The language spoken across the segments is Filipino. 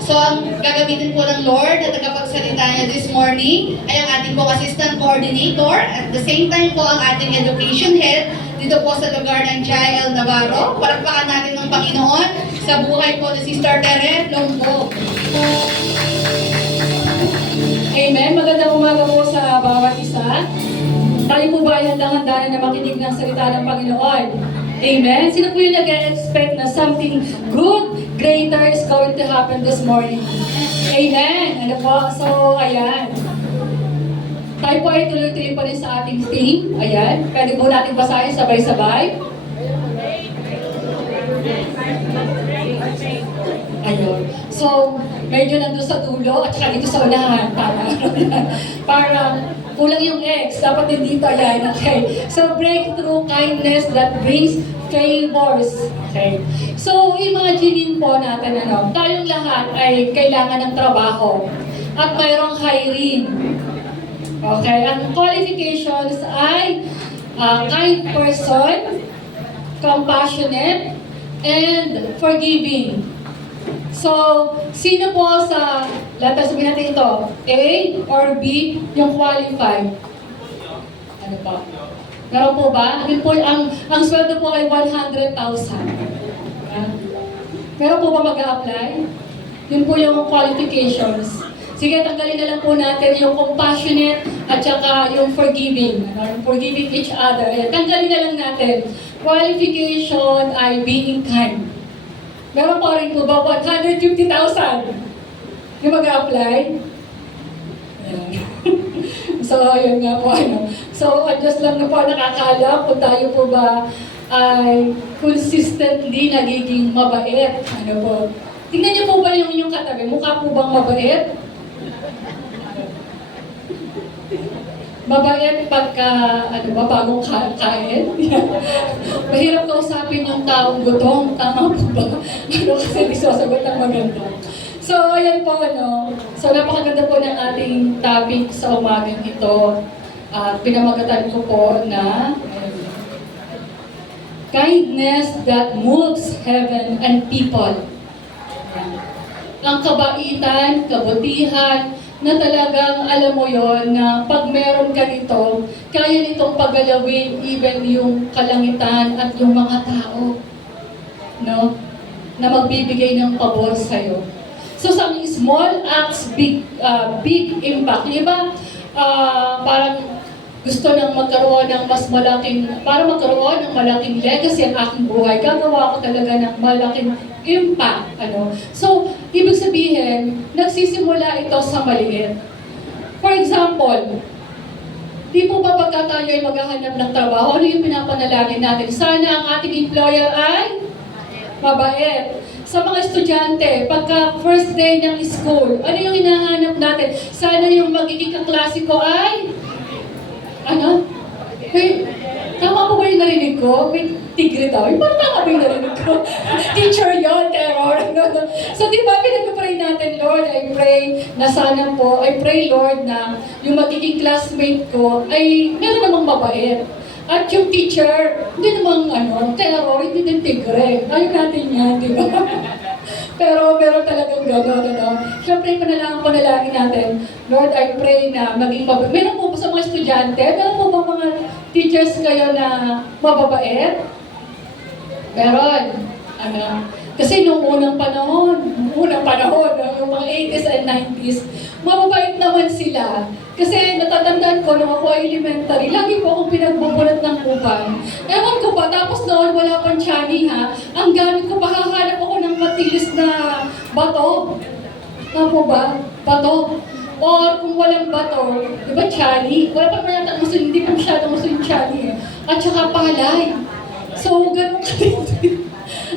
So, ang gagamitin po ng Lord na tagapagsalita niya this morning ay ang ating pong assistant coordinator at the same time po ang ating education head dito po sa lugar ng Jael Navarro. Palakpakan natin ng Panginoon sa buhay po ni Sister Tere Longgo. Amen. Magandang umaga po sa bawat isa. Tayo po ba ay handang-handa na makinig ng salita ng Panginoon? Amen. Sino po yung nag-expect na something good, greater is going to happen this morning? Amen. Ano po? So, ayan. Tayo po ay tuloy-tuloy pa rin sa ating theme. Ayan. Pwede po natin basahin sabay-sabay. Ayun. So, medyo nandun sa dulo at saka dito sa unahan. Para kulang yung X. Dapat din dito. Ayan. Okay. So, breakthrough kindness that brings favors. Okay. So, imagine po natin tayong lahat ay kailangan ng trabaho. At mayroong hiring. Okay. Ang qualifications ay kind person, compassionate, and forgiving. So, sino po sa, sabihin natin ito, A or B, yung qualified? Ano po? Meron po ba? Yun po, ang sweldo po ay 100,000. Meron po ba mag-a-apply? Yun po yung qualifications. Sige, tanggalin na lang po natin yung compassionate at saka yung forgiving. Forgiving each other. Ayan, tanggalin na lang natin. Qualification ay being kind. Meron pa rin po ba 150,000? Yung mag-a-apply? So, yun nga po. So, just lang na po nakakala kung tayo po ba ay consistently nagiging mabait. Ano po? Tingnan niyo po ba yung inyong katabi? Mukha po bang mabait? Mabait pagka, bagong kain. Mahirap kausapin yung taong gutom. Tama po ba? Kasi di sasagot ang maganda. So, ayan po, So, napakaganda po ng ating topic sa umagang ito. Pinamagatan ko po na kindness that moves heaven and people. Ang kabaitan, kabutihan, na talagang alam mo yon na pag meron ka nito, kaya nitong paggalawin even yung kalangitan at yung mga tao, no? Na magbibigay ng pabor sa'yo. So, some small acts, big impact. Yung iba, parang gusto nang magkaroon ng mas malaking, para magkaroon ng malaking legacy ang aking buhay, gagawa ko talaga ng malaking impact. So, ibig sabihin, nagsisimula ito sa maliit. For example, di po ba pagka tayo ay maghahanap ng trabaho, ano yung pinapanalangin natin? Sana ang ating employer ay mabait. Sa mga estudyante, pagka first day ng school, ano yung hinahanap natin? Sana yung magiging kaklase ko ay Hey, tama po ba yung narinig ko? May tigre daw. Parang tama ba yung narinig ko? Teacher yun, terror. So, di ba, pinag-pray natin, Lord, I pray na sana po, I pray, Lord, na yung magiging classmate ko ay meron namang mabait. At yung teacher, hindi namang terror, hindi din tigre. Ayaw natin yan, di ba? Pero meron talagang gano'n, Siyempre, panalangin natin, Lord, I pray na maging mabait. Meron po sa mga estudyante, meron po ba mga teachers kayo na mababait? Meron. Kasi nung unang panahon, yung mga 80s and 90s, mababait naman sila. Kasi natatandaan ko, nung ako ay elementary, lagi po akong pinagbubulat ng upan. Ewan ko pa, tapos noon wala pang tiyaning ang gamit ko, pahahanap ako ng matilis na bato. Tama ba? Bato. Or kung walang bato, di ba tiyani? Wala pa naman yata hindi pa masyadong gusto yung tiyani At saka palay. So, ganun ka dito.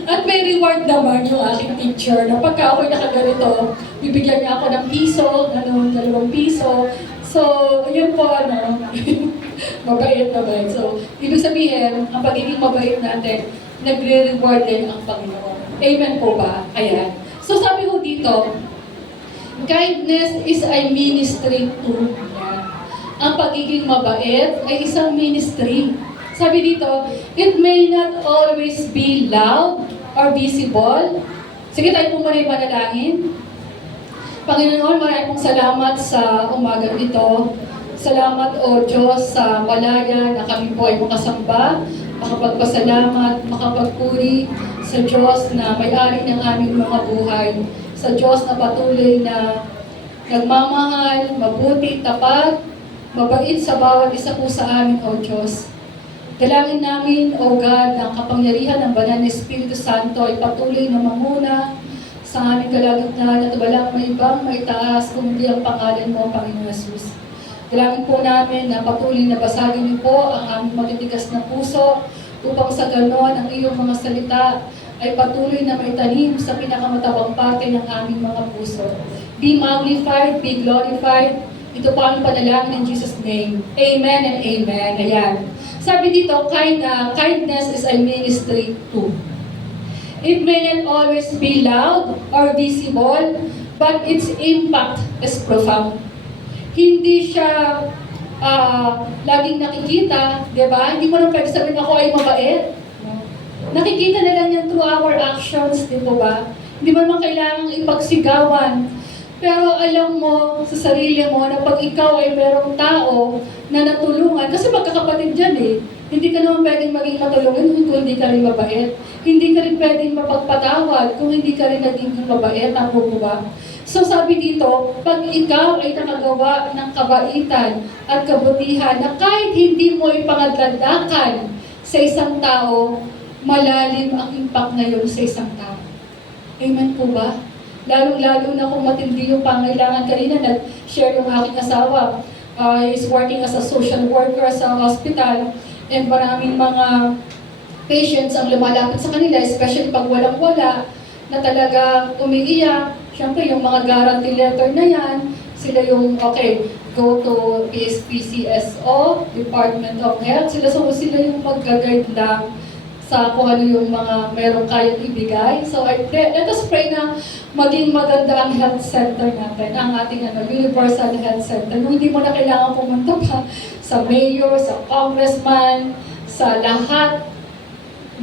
At may reward naman yung aking teacher na pagka ako'y nakaganito, bibigyan niya ako ng piso, 2 piso. So, yun po, mabait. So, ibig sabihin, ang pagiging mabait natin, nagre-reward din ang Panginoon. Amen po ba? Ayan. So, sabi ko dito, kindness is a ministry too. Ang pagiging mabait ay isang ministry. Sabi dito, it may not always be loud or visible. Sige tayo po muna yung manalangin. Panginoon, maraming pong salamat sa umagang ito. Salamat o Diyos sa malaya na kami po ay makasamba, makapagpasalamat, makapagpuri sa Diyos na may-ari ng aming mga buhay, sa Diyos na patuloy na nagmamahal, mabuti, tapat, mabait sa bawat isa po sa amin, O Diyos. Dalangin namin, O God, ang kapangyarihan ng Banal na Espiritu Santo ay patuloy na mamuna sa aming kalagitnaan at walang may ibang maitaas kung hindi ang pangalan mo, Panginoon Jesus. Dalangin po namin na patuloy na basagin niyo po ang aming matitigas na puso upang sa ganon ang iyong mga salita ay patuloy na maitanim sa pinakamatabang parte ng aming mga puso. Be magnified, be glorified. Ito po ang panalangin in Jesus' name. Amen and amen. Ayan. Sabi dito, kindness is a ministry too. It may not always be loud or visible, but its impact is profound. Hindi siya laging nakikita, di ba? Hindi mo na pwede sabihin ako ay mabait. Nakikita na lang yan through our actions, di ba ba? Hindi mo naman kailangang ipagsigawan. Pero alam mo sa sarili mo na pag ikaw ay merong tao na natulungan, kasi magkakapatid dyan eh, hindi ka naman pwedeng maging matulungan kung hindi ka rin mabait. Hindi ka rin pwedeng mapagpatawad kung hindi ka rin naging mabait, ako ba? So sabi dito, pag ikaw ay nakagawa ng kabaitan at kabutihan na kahit hindi mo ipangadlandakan sa isang tao, malalim ang impact na yun sa isang tao. Amen po ba? Lalong-lalo na kung matindi yung pangailangan. Kanina nag-share yung aking asawa. He's working as a social worker sa hospital and maraming mga patients ang lumalapit sa kanila, especially pag walang-wala, na talaga umiiyak. Siyempre, yung mga guarantee letter na yan, sila yung, okay, go to PSPCSO, Department of Health, sila yung mag-guide lang sa kung ano yung mga merong kayang ibigay. So, let us pray na maging maganda ang health center natin, ang ating universal health center. Hindi mo na kailangan pumunta pa sa mayor, sa congressman, sa lahat.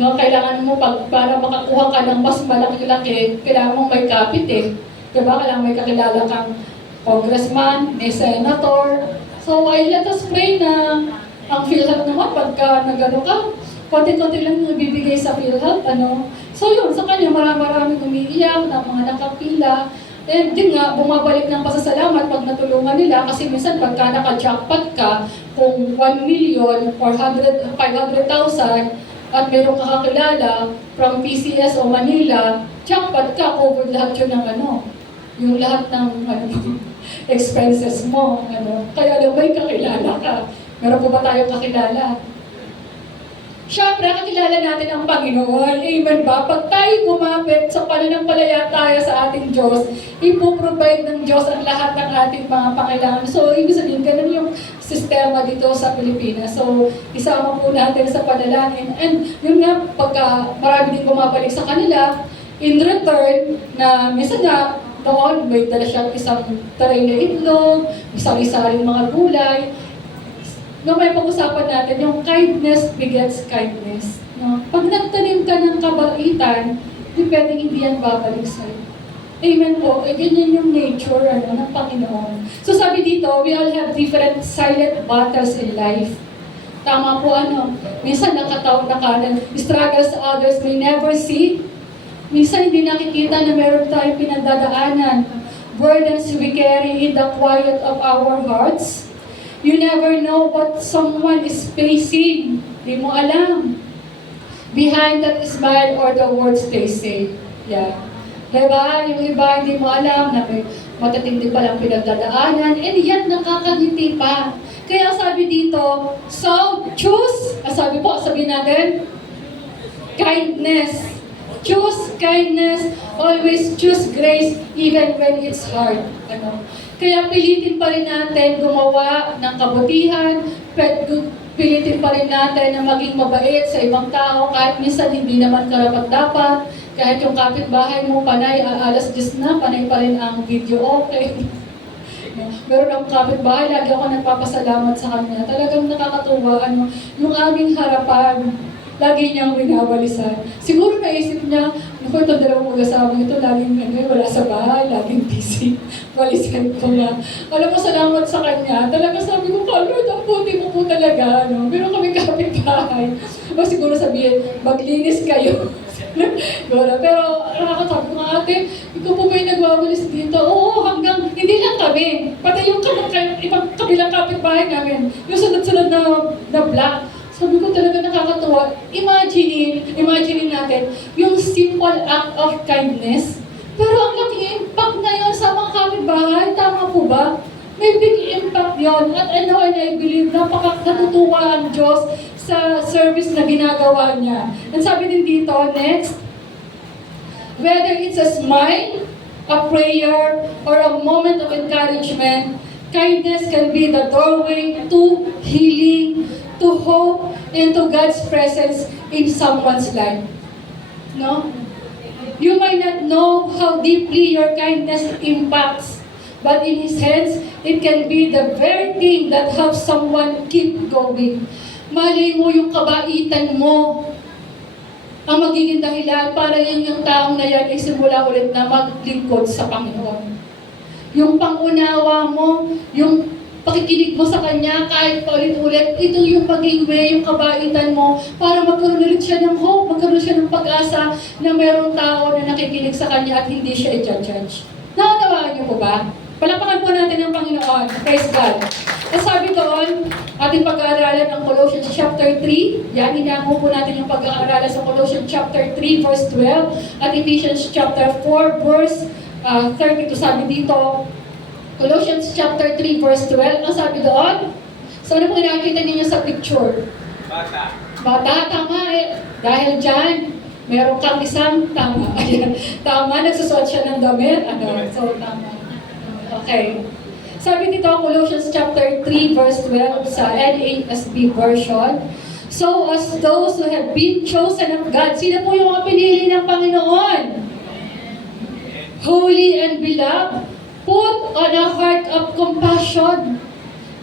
No, kailangan mo para makakuha ka ng mas malaki-laki, kailangan mo may kapit eh. Diba? Kailangan may kakilala kang congressman, may senator. So, let us pray na ang PhilHealth naman, pagka nagano ka, konti-konti lang yung ibibigay sa PhilHealth, ano. So yun, sa kanya maraming umiiyak na mga nakapila. And din nga, bumabalik ng pasasalamat pag natulungan nila kasi minsan pagka naka-jackpot ka, kung 1,400,000, 500,000, at mayroong kakakilala from PCS o Manila, jackpot ka, covered lahat yun ng yung lahat ng expenses mo. Kaya alam mo, kakilala ka. Meron po ba tayong kakilala? Siyempre, kakilala natin ang Panginoon. Amen ba? Pag tayo kumapit sa pananampalataya sa ating Diyos, ipoprovide ng Diyos ang lahat ng ating mga pangailangan. So, ibig sabihin, ganun yung sistema dito sa Pilipinas. So, isama po natin sa panalangin. And yun nga, pagka marami din bumabalik sa kanila, in return, na minsan nga, noon, may dala siyang isang taray na itlog, isang-isaring mga gulay. No, may pag-usapan natin, yung kindness begets kindness. No? Pag nagtanim ka ng kabaitan, hindi pwedeng hindi yan babalik sa'yo. Amen po. Ganyan yung nature ng Panginoon. So sabi dito, we all have different silent battles in life. Tama po minsan nakataon na kanan, struggles others may never see. Minsan hindi nakikita na meron tayong pinagdadaanan. Burdens we carry in the quiet of our hearts. You never know what someone is facing. Di mo alam. Behind that smile or the words they say. Yeah. Diba? Yung iba hindi mo alam na may matatindi palang pinagdadaanan. And yan, nakakangiti pa. Kaya sabi dito, so choose, sabi natin, kindness. Choose kindness. Always choose grace even when it's hard. Kaya pilitin pa rin natin gumawa ng kabutihan, pilitin pa rin natin na maging mabait sa ibang tao kahit minsan hindi naman karapat-dapat, kahit yung kapitbahay mo panay, alas 10 na, panay pa rin ang video okay. Meron ang kapitbahay, lagi ako nagpapasalamat sa kanya. Talagang nakakatuwa, yung aming harapan, lagi niyang binabalisan. Siguro naisip niya, naku, itong dalawang mag-asawa ito, laging wala sa bahay, laging busy. Balisan ko nga. Alam mo, salamat sa kanya. Talaga sabi ko, Lord, ang puti mo po talaga. No? Pero kami kapit-bahay. O siguro sabihin, maglinis kayo. Pero nakakatabi ko nga, ate, ikaw po ba yung nagwawalis dito? Oo, hanggang, hindi lang kami. Pati yung ibang kabilang kapitbahay namin. Yung sunod-sunod na block. Sabi ko talaga nakakatuwa. Imagine natin, yung simple act of kindness. Pero ang laking impact na yun sa mga kapitbahay. Tama po ba? May big impact yun. At I know and I believe, napakatutuwa ang Diyos sa service na ginagawa niya. And sabi din dito, next, whether it's a smile, a prayer, or a moment of encouragement, kindness can be the doorway to healing, to hope, and to God's presence in someone's life. No? You might not know how deeply your kindness impacts, but in His hands, it can be the very thing that helps someone keep going. Malay mo yung kabaitan mo ang magiging dahilan para yung taong na yan ay simula ulit na maglingkod sa Panginoon. Yung pangunawa mo, yung pakikinig mo sa Kanya kahit paulit-ulit, ito yung paging way, yung kabaitan mo para magkaroon ulit siya ng hope, magkaroon siya ng pag-asa na mayroong tao na nakikinig sa Kanya at hindi siya i-judge. Nakatawaan niyo po ba? Palapakan po natin ang Panginoon. Praise God. At sabi doon, ating pag-aaralan ang Colossians chapter 3. Yan, hinamo po natin yung pag-aaralan sa Colossians chapter 3 verse 12 at Ephesians chapter 4 verse 32. Sabi dito, Colossians chapter 3 verse 12. Ang sabi doon, so ano po nakikita ninyo sa picture? Bata. Bata, tama eh. Dahil dyan, meron kang isang tama. Ayan, tama, nagsusuot siya ng damit. So, tama. Okay. Sabi dito, Colossians chapter 3 verse 12 sa NASB version. So as those who have been chosen of God, sino po yung mga pinili ng Panginoon? Holy and beloved, put on a heart of compassion,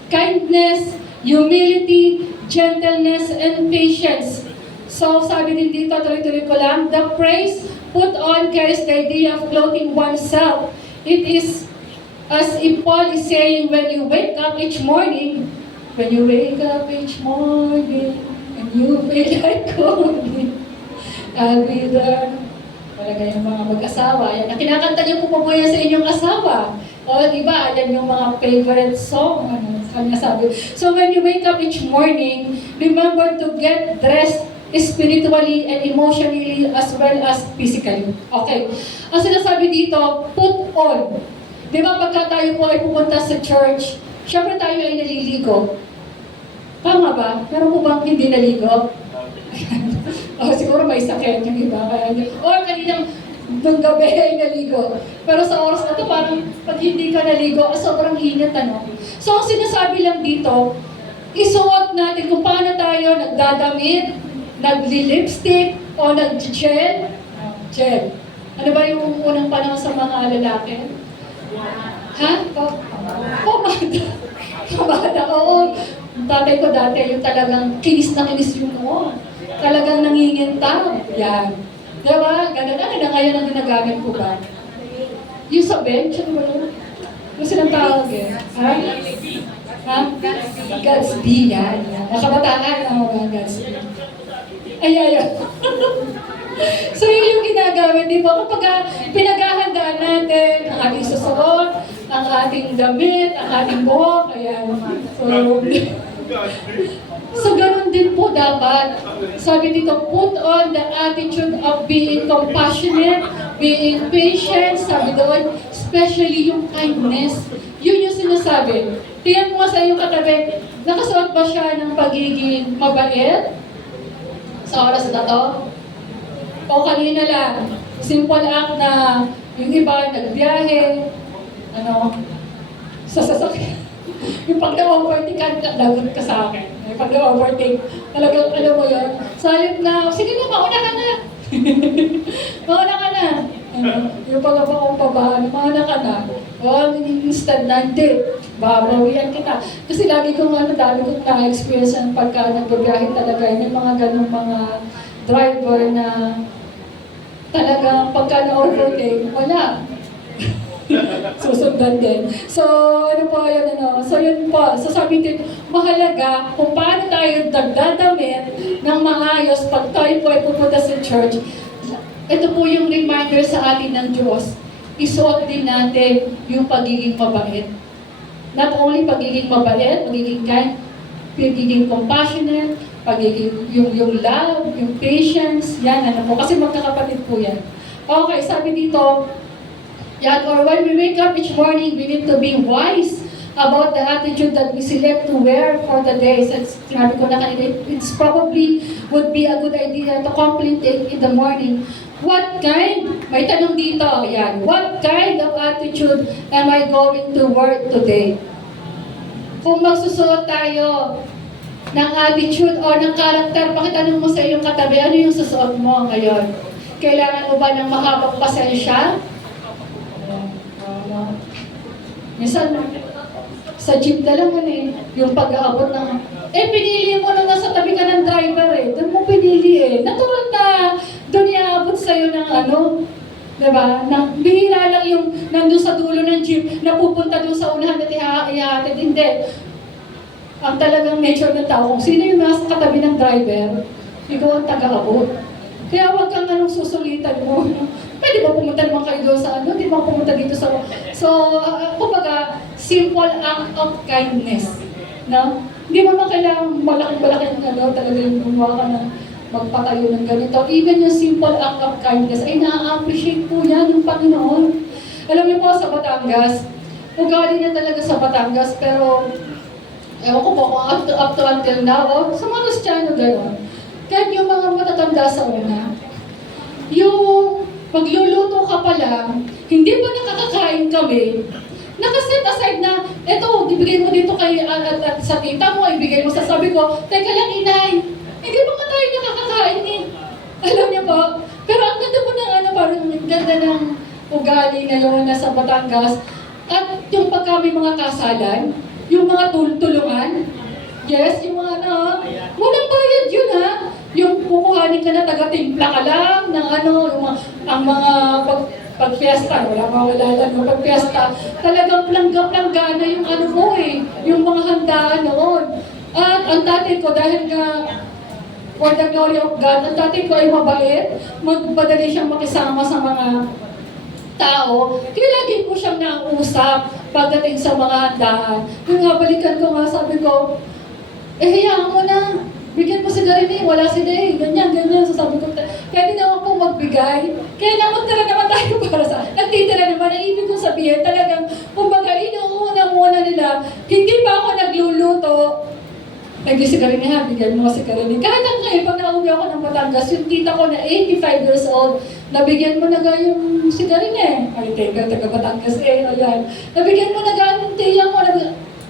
kindness, humility, gentleness, and patience. So sabi din dito, tuloy-tuloy ko lang, the praise put on carries the idea of clothing oneself. It is as if Paul is saying, when you wake up each morning, and you feel like calling, I'll be there. Talaga yung mga mag-asawa. Yan. Ang kinakanta niyo po yan sa inyong asawa. O, diba? Yan yung mga favorite song. Kanya sabi. So, when you wake up each morning, remember to get dressed spiritually and emotionally as well as physically. Okay. Ang sinasabi dito, put on. Di ba pagka tayo po ay pupunta sa church, syempre tayo ay naliligo. Tama ba? Meron po bang hindi naligo? Siguro may sakit yung iba. Or kaninang nung gabi ay naligo. Pero sa oras na ito, parang pag hindi ka naligo, sobrang init, ano? So ang sinasabi lang dito, isuot natin kung paano tayo nagdadamit, nagli-lipstick, o nag-gel. Gel. Ano ba yung unang panahon sa mga lalaki? Ha? Pomada. Pomada, oo. Tatay ko dati, yung talagang kinis na kinis yung noon. Talagang nangingintab. Yan. Diba? Ganun na ngayon ang ginagamit ko ba? Yung sa bench, ano ba yun? Yung silang tawag eh. Ha? Ha? Gatsby, yan. Nakabataan, Gatsby. Ay. So yun yung ginagamit, di ba? Kapag pinaghahandaan natin ang ating susuot, ang ating damit, ang ating buhok, ayan. So ganun din po dapat. Sabi dito, put on the attitude of being compassionate, being patient, sabi doon, especially yung kindness. Yun yung sinasabi. Tingnan mo sa iyong katabi, nakasuot ba siya ng pagiging mabait sa oras na to? O kanina lang, simple act na yung iba nagbiyahe, sa sasakyan. Yung pag na-overtake ka, lagot ka sa akin. Yung pag na-overtake, talagang alam mo yun, sa halip na, sige na, mauna ka na. Mauna ka na. Yung pagkakong pabahan, mga anak ka na, instead na, hindi, babawian kita. Kasi lagi kong dami kong na-experience ang pagka nagbabiyahe talaga, yung mga ganong mga driver na talagang pagka na-overtake, wala. Susundan din. So, ano po yun, So, yun po. So, sabi din, mahalaga kung paano tayo nagdadamit ng maayos pag tayo po ay pupunta sa church. Ito po yung reminder sa atin ng Diyos. Isuot din natin yung pagiging mabait. Not only pagiging mabait, pagiging kind, pagiging compassionate, pagiging yung love, yung patience, yan, Kasi magkakapatid po yan. Okay, sabi dito, or when we wake up each morning, we need to be wise about the attitude that we select to wear for the day. So, sinabi ko na kanina, it's probably would be a good idea to contemplate in the morning. What kind, may tanong dito, yan, what kind of attitude am I going to wear today? Kung magsusuot tayo ng attitude o ng character, pakitanong mo sa iyong katabi, ano yung susuot mo ngayon? Kailangan mo ba ng mahabang pasensya? Minsan, sa jeep na lang yung pag-aabot ng, pinili mo na nasa tabi ka ng driver doon mo pinili Natural na, doon iaabot sa'yo ng diba? Na, bihira lang yung nandun sa dulo ng jeep na pupunta doon sa unahan at ihahatid. Hindi. Ang talagang nature ng tao, kung sino yung nasa katabi ng driver, ikaw ang taga-abot. Kaya huwag kang susulitan mo. Pwede ba pumunta naman kayo doon sa di ba pumunta dito sa... So, kumbaga, simple act of kindness. No? Hindi mo naman kailangan malaking-malaking talaga yung gumawa ka ng magpatayo ng ganito. Even yung simple act of kindness ay na-appreciate po yan ng Panginoon. Alam niyo po, sa Batangas, ugali na talaga sa Batangas, pero ewan ko po kung up to until now, sa mga Kristiyano gano'n. Kahit yung mga matatanda sa una, yung pagluluto ka pa lang, hindi ba nakakakain kami, nakaset aside na, eto, ibigay mo dito kay at sa tita mo, ibigay mo sa sabi ko, teka lang inay, hindi ba tayo nakakakain Alam niyo po, pero ang ganda po ng parang ang ganda ng ugali ngayon na sa Batangas, at yung pagka may mga kasalan, yung mga tulungan, yes, yung mga walang bayad yun yung kukuhanin ka na taga-timpla ka lang ng ang mga pag-fiesta, wala lang pag-fiesta, talagang planggana yung yung mga handaan noon. At ang tatay ko, dahil nga for the glory of God, ang tatay ko ay mabait, magpadali siyang makisama sa mga tao, kaya lagi ko siyang nausap pagdating sa mga handaan. Yung balikan ko sabi ko, hayaan mo na. Bigyan mo si Garini, wala si Day, ganyan. So sabi ko, pwede naman po magbigay. Kaya magtira naman tayo para nagtitira naman. Ang ibig kong sabihin, talagang, kumbaga, inuuna muna nila, hindi pa ako nagluluto. Si Garini bigyan mo si Garini. Kahit ang ngayon, pag nauwi ako ng Batangas, yung tita ko na 85 years old, nabigyan mo na yung si Garini. Ay, taga Batangas ayan. Nabigyan mo na yung tiya mo.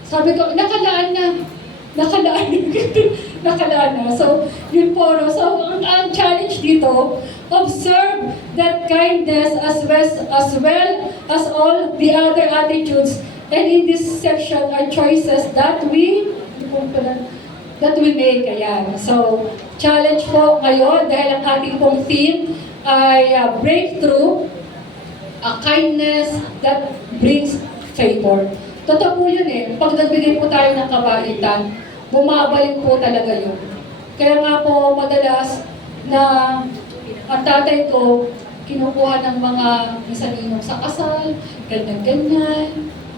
Sabi ko, nakalaan na. So, yun po. So, ang challenge dito, observe that kindness as well as all the other attitudes. And in this section are choices that we make. Ayan. So, challenge po ngayon dahil ang ating pong theme ay breakthrough, a kindness that brings favor. Totoo po yun Pag nagbigay po tayo ng kabaitan, bumabalik po talaga yun. Kaya nga po madalas na ang tatay ko kinukuha ng mga minsan sa kasal, ganyan.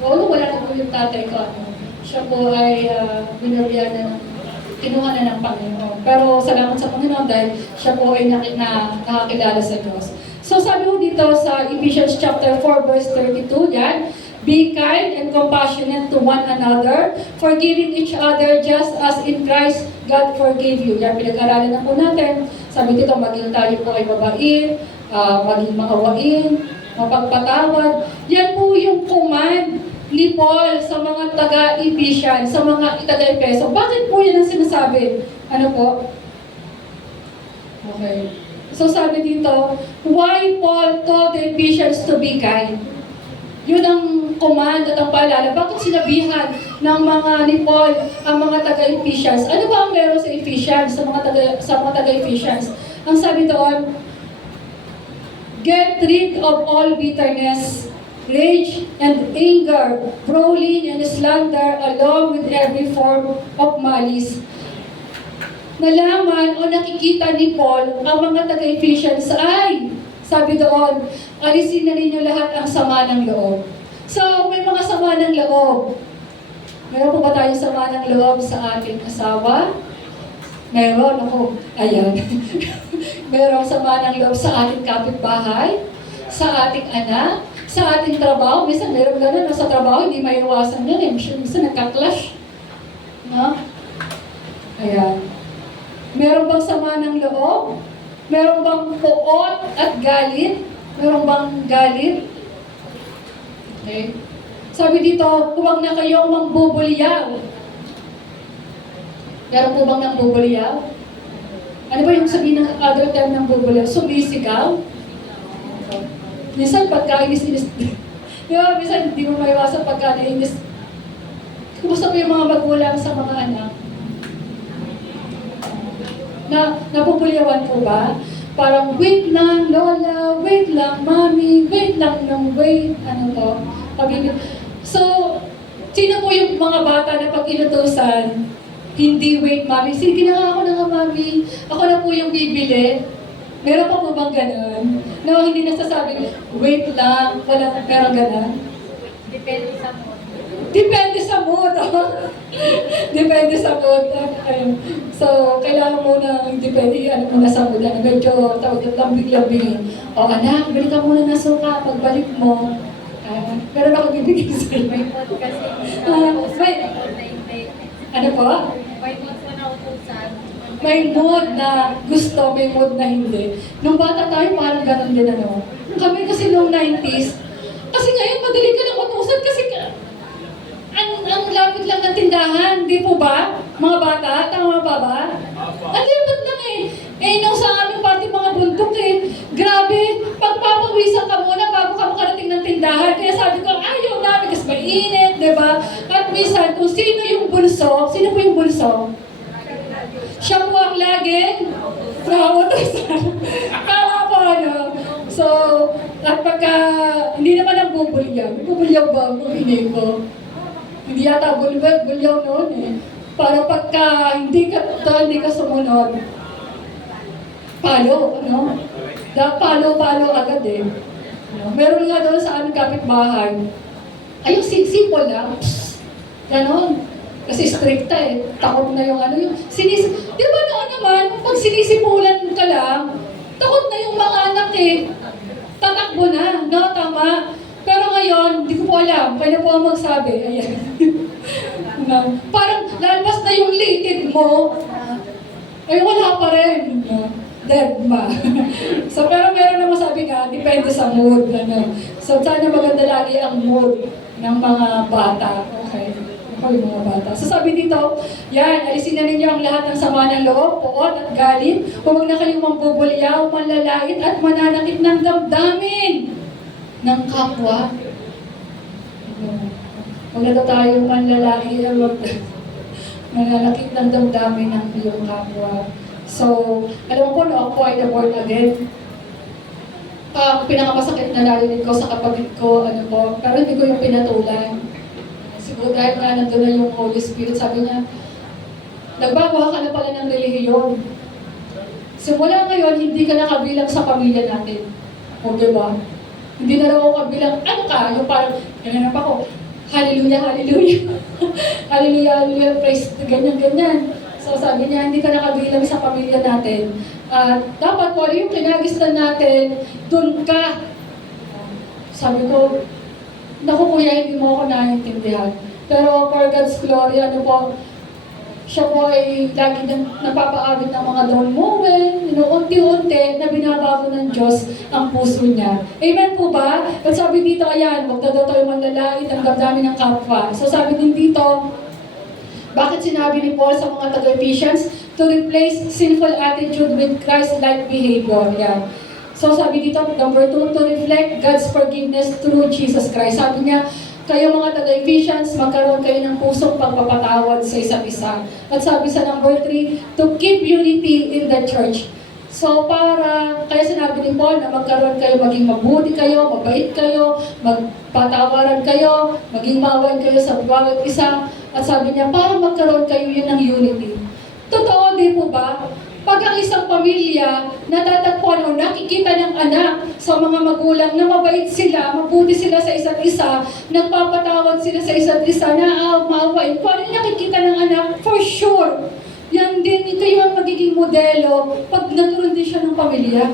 Wala na po yung tatay ko. Siya po ay kinuha na ng Panginoon. Pero salamat sa Panginoon dahil siya po ay nakakilala sa Diyos. So sabi mo dito sa Ephesians chapter 4 verse 32, yan, be kind and compassionate to one another, forgiving each other just as in Christ God forgave you. Yan, pinag-aralan na po natin. Sabi dito, maging tayo po ay mabait, maging maawain, mapagpatawad. Yan po yung command ni Paul sa mga taga-Ephesians, sa mga taga-Efeso. Bakit po yan ang sinasabi? Ano po? Okay. So sabi dito, why Paul told the Ephesians to be kind? Yun ang command at ang paalala. Bakit sinabihan ng mga ni Paul ang mga taga-Ephesians? Ano ba ang meron sa Ephesians, sa mga taga-Ephesians? Ang sabi doon, get rid of all bitterness, rage, and anger, brawling and slander, along with every form of malice. Nalaman o nakikita ni Paul ang mga taga-Ephesians ay, sabi doon, alisin na ninyo lahat ang sama ng loob. So, may mga sama ng loob. Meron po ba tayong sama ng loob sa ating asawa? Meron ako. Ayan. Merong sama ng loob sa ating kapitbahay, sa ating anak, sa ating trabaho. Minsan meron ganun, no? Sa trabaho, hindi maiwasan yan eh. Minsan nagka-clash. No? Ayan. Meron bang sama ng loob? Meron bang puot at galit? Meron bang galit? Okay. Sabi dito, huwag na kayong mangbubulyaw. Meron po bang nangbubulyaw? Ano ba yung sabihin ng other term ng bubulyaw? Sumisigaw? Minsan pagkainis-inis. Di ba? Minsan hindi mo maiwasan pagkainis. Kumusta po yung mga magulang sa mga anak? Napupulyawan po ba? Parang wait lang, lola, wait lang, mami, wait lang ng wait, ano to? So, sino po yung mga bata na pag inutusan, hindi wait, mami, sige na ako na nga, mami, ako na po yung bibili. Meron pa po bang ganun? No, hindi nasasabi, wait lang, meron ganun? Depende sa mood. Depende sa mood. Depende sa mood. Ayun. So, kailangan mo na, depende, ano muna sa mood. Medyo tawag yung lambing-lambing. O anak, bili ka muna ng suka. Pagbalik mo, meron ako bibigyan sa'yo. May mood kasi. Ano po? May mood mo na utusan. May mood na gusto, may mood na hindi. Nung bata tayo, parang ganun din ano. Kami kasi noong 90s, kasi ngayon madali ka lang utusan kasi ang lapit lang ng tindahan, di po ba? Mga bata, tama pa ba? Ang lapit lang eh. Eh, nung sa aming party mga bundok eh, grabe, pagpapawisan ka muna bago ka makarating ng tindahan. Kaya sabi ko, ayaw namin kasi mainit, di ba? At minsan, kung sino yung bulso, sino po yung bulso? Siya po ang laging nauutosan. Tama po, ano? So, at pagka, hindi naman ang bubulyaw. Bubulyaw ba? Bumili ko. Hindi yata bulyaw noon eh. Para pagka hindi ka sumunod, palo, ano? Palo agad eh. Meron nga doon sa aming kapitbahay. Ay, yung simple lang. Ganon. Kasi stricta eh. Takot na yung ano yung di ba noon naman, pag sinisipulan ka lang, takot na yung mga anak eh. Tatakbo na, no? Tama. Pero ngayon, di ko po alam. Pwede po ako magsabi. Ayan. Parang lalabas na yung lated mo. Ay, wala pa rin. Dead ma. So, pero meron naman sabi nga, depende sa mood. Ano. So, sana maganda lagi ang mood ng mga bata. Okay. Ako yung mga bata. So, sabi dito, yan, alisin na ninyo ang lahat ng sama ng loob, puot at galit. Huwag na kayong mambubulyaw, manlalait at mananakit ng damdamin ng kapwa. Huwag na tayo manlalaki, mananakit ng damdamin ng iyong kapwa. So, alam mo po, no, ako ay na-born again. Ang pinakamasakit na narinig ko sa kapatid ko, ano po, pero hindi ko yung pinatulan. Siguro dahil nga nandun na yung Holy Spirit, sabi niya, nagbago ka na pala ng relihiyon. Simula ngayon, hindi ka nakabilang sa pamilya natin. O diba? Hindi na raw ako kabilang, ano ka? Yung parang, ganyan pa ko, hallelujah, hallelujah. Hallelujah, hallelujah, praise, ganyan. So sabi niya, hindi ka nakabilang sa pamilya natin. Dapat kung ano yung kinagistan natin, dun ka. Sabi ko, naku kuya, hindi mo ako naiintindihan. Pero for God's glory, ano po, siya po ay lagi napapaawit ng mga down moment, unti-unti na binabago ng Diyos ang puso niya. Amen po ba? At sabi dito, ayan, huwag na daw tayo manlalait ang damdamin ng kapwa. So sabi din dito, Bakit sinabi ni Paul sa mga taga-Ephesians? To replace sinful attitude with Christ-like behavior. Yan. So sabi dito, number 2, to reflect God's forgiveness through Jesus Christ. Sabi niya, kayo mga taga-Ephesians, magkaroon kayo ng pusong pagpapatawad sa isa't isa. At sabi sa number 3, to keep unity in the church. So kaya sinabi ni Paul na magkaroon kayo, maging mabuti kayo, mabait kayo, magpatawaran kayo, maging maawain kayo sa bawat isa. At sabi niya, para magkaroon kayo yun ng unity. Totoo, di po ba? Pag ang isang pamilya natatagpuan o nakikita ng anak sa mga magulang na mabait sila, mabuti sila sa isa't isa, nagpapatawad sila sa isa't isa, maawain, paano nakikita ng anak? For sure. Yan din, ito yung magiging modelo pag nagkaroon din siya ng pamilya.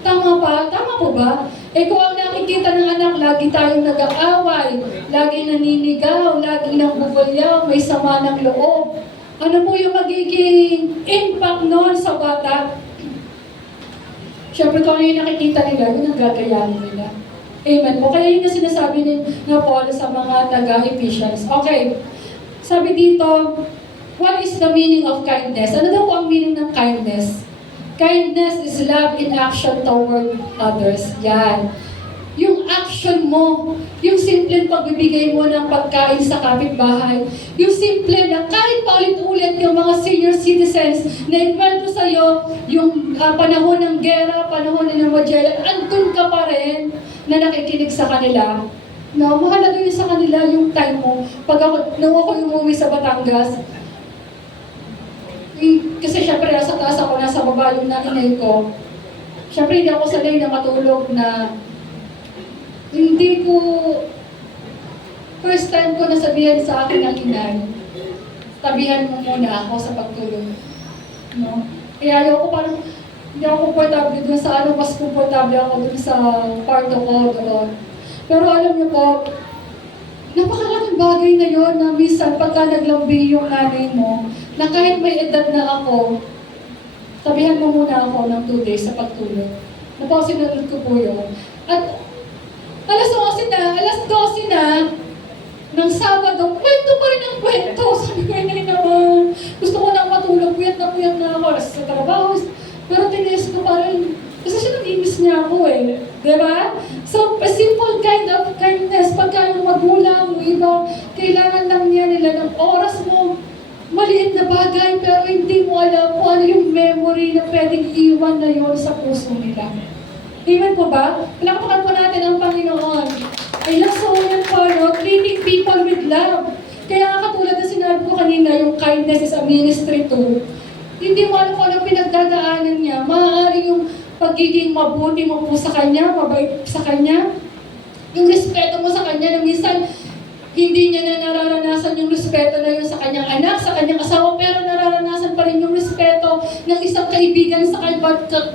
Tama pa? Tama po ba? Kung ang nakikita ng anak, lagi tayong nag-aaway, lagi naninigaw, lagi nang bubulyaw, may sama ng loob. Ano po yung magiging impact noon sa bata? Siyempre, kung ano yung nakikita nila, yun ang gagayahin nila. Amen po. Kaya yun yung sinasabi ni Paul sa mga taga-Ephesians. Okay. Sabi dito, what is the meaning of kindness? Ano daw po ang meaning ng kindness? Kindness is love in action toward others. Yan. Yung action mo, yung simpleng pagbibigay mo ng pagkain sa kapitbahay, yung simple na kahit paulit-ulit yung mga senior citizens na ikwento sa'yo yung panahon ng gera, panahon ng Magellan, andun ka pa rin na nakikinig sa kanila. No, mahalaga yun sa kanila yung time mo. Nung ako umuwi sa Batangas, kasi syempre nasa taas ako, nasa baba yung nanay ko. Syempre hindi ako sanay na matulog na hindi ko, first time ko nasabihan sa akin ng inay, tabihan mo muna ako sa pagtulog. No? Kaya ayaw ko parang, hindi ako komportable dun sa mas komportable ako dun sa kwarto ko doon. Pero alam niyo po, napakalaking bagay na yon na minsan pagka naglambi yung nanay mo, na kahit may edad na ako, sabihan mo muna ako ng 2 days sa pagtulog. Napasinunod ko po yun. At alas 12 na, ng Sabado, kwento pa rin ang kwento. Sabi ko, hindi naman, gusto ko nang matulog, puyat na ako sa trabaho. Pero tinis ko pa rin, kasi siya nag-imis niya ako eh. Diba? So, a simple kind of kindness, pagka yung magulang, yung iba, kailangan lang nila ng oras mo, maliit na bagay, pero hindi mo alam kung ano yung memory na pwedeng iwan na yon sa puso nila. Amen po ba? Palakpakan po natin ang Panginoon. Ay so yan po, no? Treating people with love. Kaya katulad na sinabi ko kanina, yung kindness is a ministry too. Hindi mo alam kung anong pinagdadaanan niya. Maaari yung pagiging mabuti mo po sa kanya, mabait sa kanya. Yung respeto mo sa kanya na minsan, hindi niya na nararanasan yung respeto na yun sa kanyang anak, sa kanyang asawa, pero nararanasan pa rin yung respeto ng isang kaibigan sa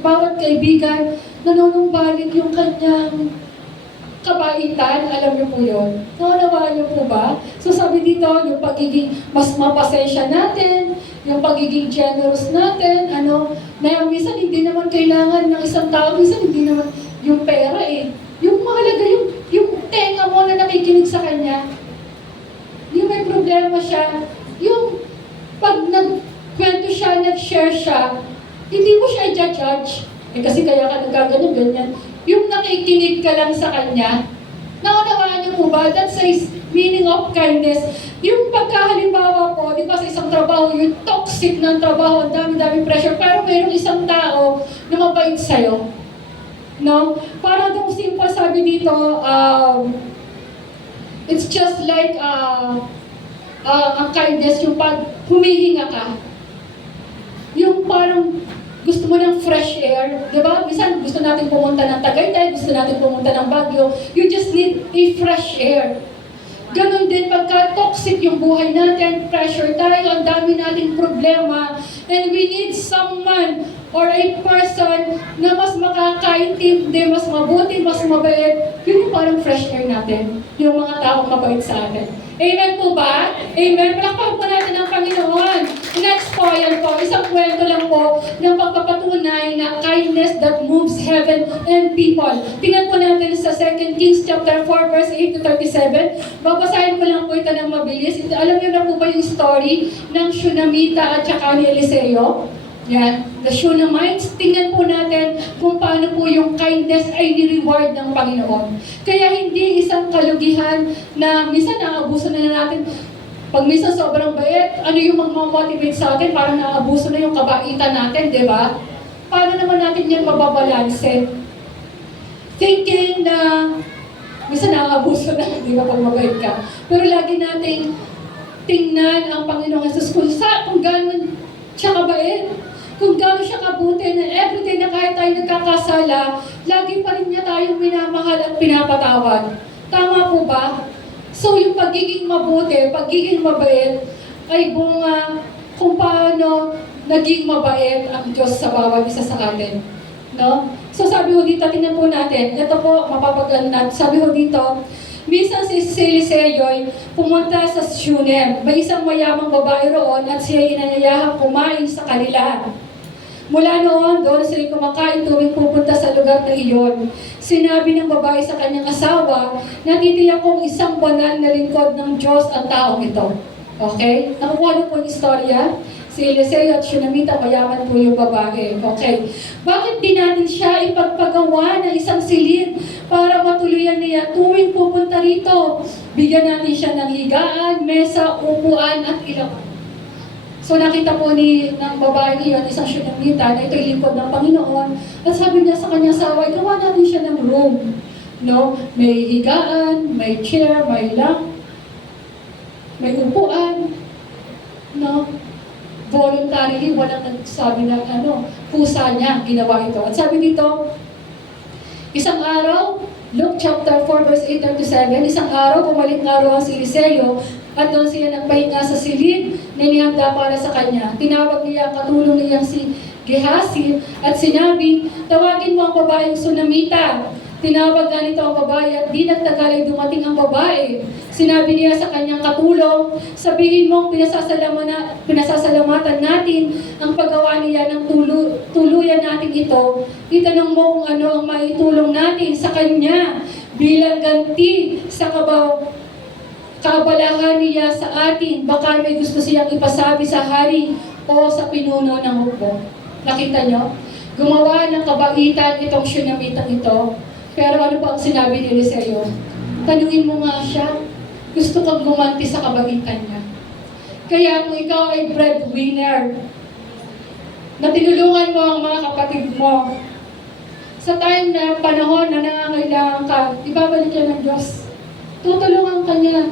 bawat kaibigan. Nanunumbalit yung kanyang kabaitan, alam niyo po yun. Naunawaan niyo po ba? So sabi dito, yung pagiging mas mapasensya natin, yung pagiging generous natin, na minsan hindi naman kailangan ng isang tao, minsan hindi naman yung pera eh. Yung mahalaga, yung tenga mo na nakikinig sa kanya, yung may problema siya, yung pag nagkwento siya, nag-share siya, hindi mo siya i-judge. Kasi kaya ka nagkaganon, ganyan. Yung nakikinig ka lang sa kanya, naunawaan niyo po ba? That's a meaning of kindness. Yung pagkahalimbawa po, di ba sa isang trabaho, yung toxic ng trabaho, ang dami-dami pressure, pero mayroong isang tao na mabait sa'yo. No? Para daw simple sabi dito, it's just like ang kindness, yung pag humihinga ka. Yung parang gusto mo ng fresh air, di ba? Minsan gusto natin pumunta ng Tagaytay, gusto natin pumunta ng Baguio. You just need a fresh air. Ganon din pagka toxic yung buhay natin, pressure tayo, ang dami nating problema, and we need someone or a person na mas makakaintindi, mas mabuti, mas mabait, yun yung parang fresh air natin, yung mga taong mabait sa atin. Amen po ba? Amen. Palakpakan po natin ang Panginoon. Next po, yan po, isang kwento lang po ng pagpapatunay na kindness that moves heaven and people. Tingnan po natin sa 2 Kings chapter 4, verse 8 to 37. Babasahin ko lang po ito ng mabilis. Alam niyo na po ba yung story ng Shunamita at saka ni Eliseo? Yan, the Shunamites, tingnan po natin kung paano po yung kindness ay ni-reward ng Panginoon. Kaya hindi isang kalugihan na minsan naabuso na natin. Pag minsan sobrang bait, ano yung mag-motivate sa atin, parang naabuso na yung kabaitan natin, di ba? Paano naman natin yan mababalanse? Thinking na minsan naabuso na, di ba, pag mabait ka. Pero lagi nating tingnan ang Panginoong Jesus kung gano'n siya kabait. Kung gano'n siya kabuti na everyday na kahit tayo nagkakasala, lagi pa rin niya tayong minamahal at pinapatawad. Tama po ba? So yung pagiging mabuti, pagiging mabait, ay bunga kung paano naging mabait ang Diyos sa bawat isa sa atin. No? So sabi ko dito, tingnan po natin, ito po, mapapaglan natin. Sabi ko dito, minsan si Eliseo pumunta sa Shunem. May isang mayamang babae roon at siya inanyayahang kumain sa kanila. Mula noon, doon sila kumakain tuwing pupunta sa lugar na iyon. Sinabi ng babae sa kanyang asawa, natitiyak kong isang banal na lingkod ng Diyos ang taong ito. Okay? Nakukuha niyo po yung istorya? Si Eliseo at Shunamita, mayaman po yung babae. Okay. Bakit di natin siya ipagpagawa ng isang silid para matuluyan niya tuwing pupunta rito? Bigyan natin siya ng higaan, mesa, upuan, at ilawan. So nakita po ng babae niyon, isang Shunamita, na ito'y lingkod ng Panginoon. At sabi niya sa kanyang asawa, gawa natin siya ng room. No? May higaan, may chair, may lamp, may upuan. No? Voluntarily, walang nagsabi ng pusa niya, ginawa ito. At sabi dito, isang araw, Luke chapter 4 verse 8 to 7, isang araw, bumalik nga roon si Eliseo at doon siya nagpahinga sa silid na inihanda para sa kanya. Tinawag niya ang katulong niyang si Gehazi at sinabi, tawagin mo ang babaeng Shunamita. Tinawag nga nito ang babae at di nagtagal ay dumating ang babae. Sinabi niya sa kanyang katulong, sabihin mong pinasasalamatan natin ang paggawa niya ng tuluyan natin ito. Itanong mo kung ano ang maitulong natin sa kanya bilang ganti sa kaabalahan niya sa atin. Baka may gusto siyang ipasabi sa hari o sa pinuno ng hukbo. Nakita nyo? Gumawa ng kabaitan itong Shunamitang ito. Pero ano pa ang sinabi ni Eliseo? Tanungin mo nga siya. Gusto kang gumanti sa kabaitan niya. Kaya kung ikaw ay breadwinner, na tinulungan mo ang mga kapatid mo, sa time na panahon na nangangailangan ka, ibabalik yan ng Diyos. Tutulungan ka niya.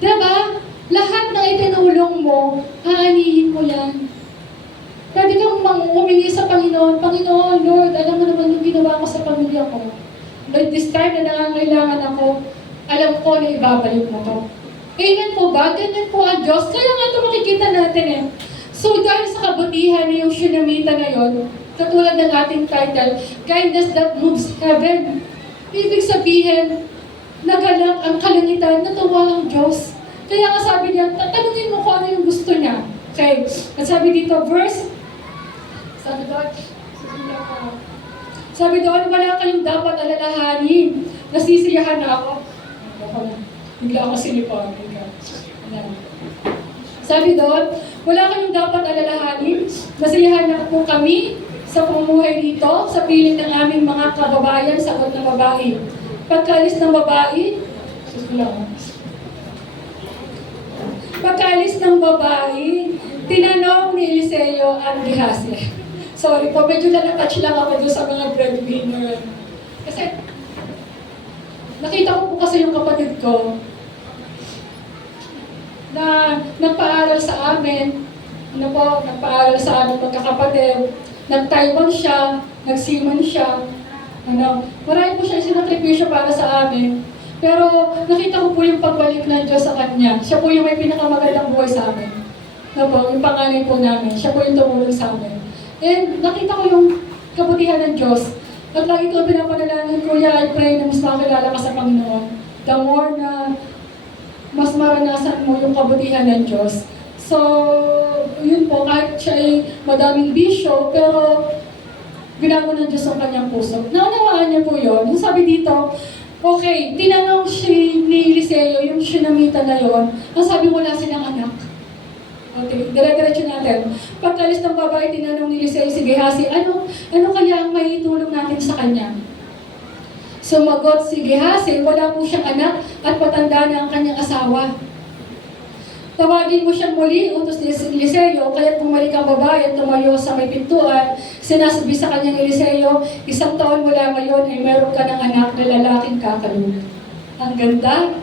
Diba? Lahat ng itinulong mo, aanihin mo yan. Pwede kang humingi sa Panginoon, Panginoon, Lord, alam mo naman yung ginawa ko sa pamilya ko. But this time na nangangailangan ako, alam ko na ibabalik mo to. Amen po ba? Ganyan po ang Diyos. Kaya nga ito makikita natin eh. So dahil sa kabutihan na yung Shunamita na yun, katulad ng ating title, Kindness That Moves Heaven. Ibig sabihin, nagalak ang kalangitan, natuwa ang Diyos. Kaya nga sabi niya, tatanungin mo kung ano yung gusto niya. Okay. At sabi dito, sabi doon, wala kayong dapat alalahanin. Nasisiyahan na ako. Bigla ako sinipon. Sabi doon, wala kayong dapat alalahanin. Nasiyahan na po kami sa pamumuhay dito, sa piling ng aming mga kababayan, sagot ng babae. Pagkaalis ng babae, tinanong ni Eliseo ang Gehazi. Sorry po, medyo na-touch lang ako doon sa mga breadwinner. Kasi, nakita ko po kasi yung kapatid ko na nagpaaral sa amin, nagpaaral sa amin magkakapatid, nag-Taiwan siya, nag-seaman siya, marami po siya sinakripisyo para sa amin. Pero nakita ko po yung pagbalik ng Diyos sa kanya. Siya po yung may pinakamagandang buhay sa amin. Yung panganay po namin, siya po yung tumulong sa amin. And nakita ko yung kabutihan ng Diyos. At lagi ko pinapanalangin, Kuya, I pray na mas makilala ka sa Panginoon. The more na mas maranasan mo yung kabutihan ng Diyos. So, yun po, kahit siya ay madaming bisyo, pero binago ng Diyos ang kanyang puso. Naunawaan niya po yun. Yung sabi dito, okay, tinanong si ni Eliseo, yung sinamita na yun, ang sabi wala silang anak. Okay, dire-diretso natin. Pagkalis ng babae, tinanong ni Eliseo si Gehazi, ano kaya ang maitulong natin sa kanya? Sumagot si Gehazi, wala po siyang anak at patanda na ang kanyang asawa. Tawagin mo siyang muli, utos ni Eliseo, kaya bumalik ang babae at tumayo sa may pintuan. Sinasabi sa kanyang Eliseo, 1 taon mula ngayon ay meron ka ng anak na lalaking kakalungan. Ang ganda,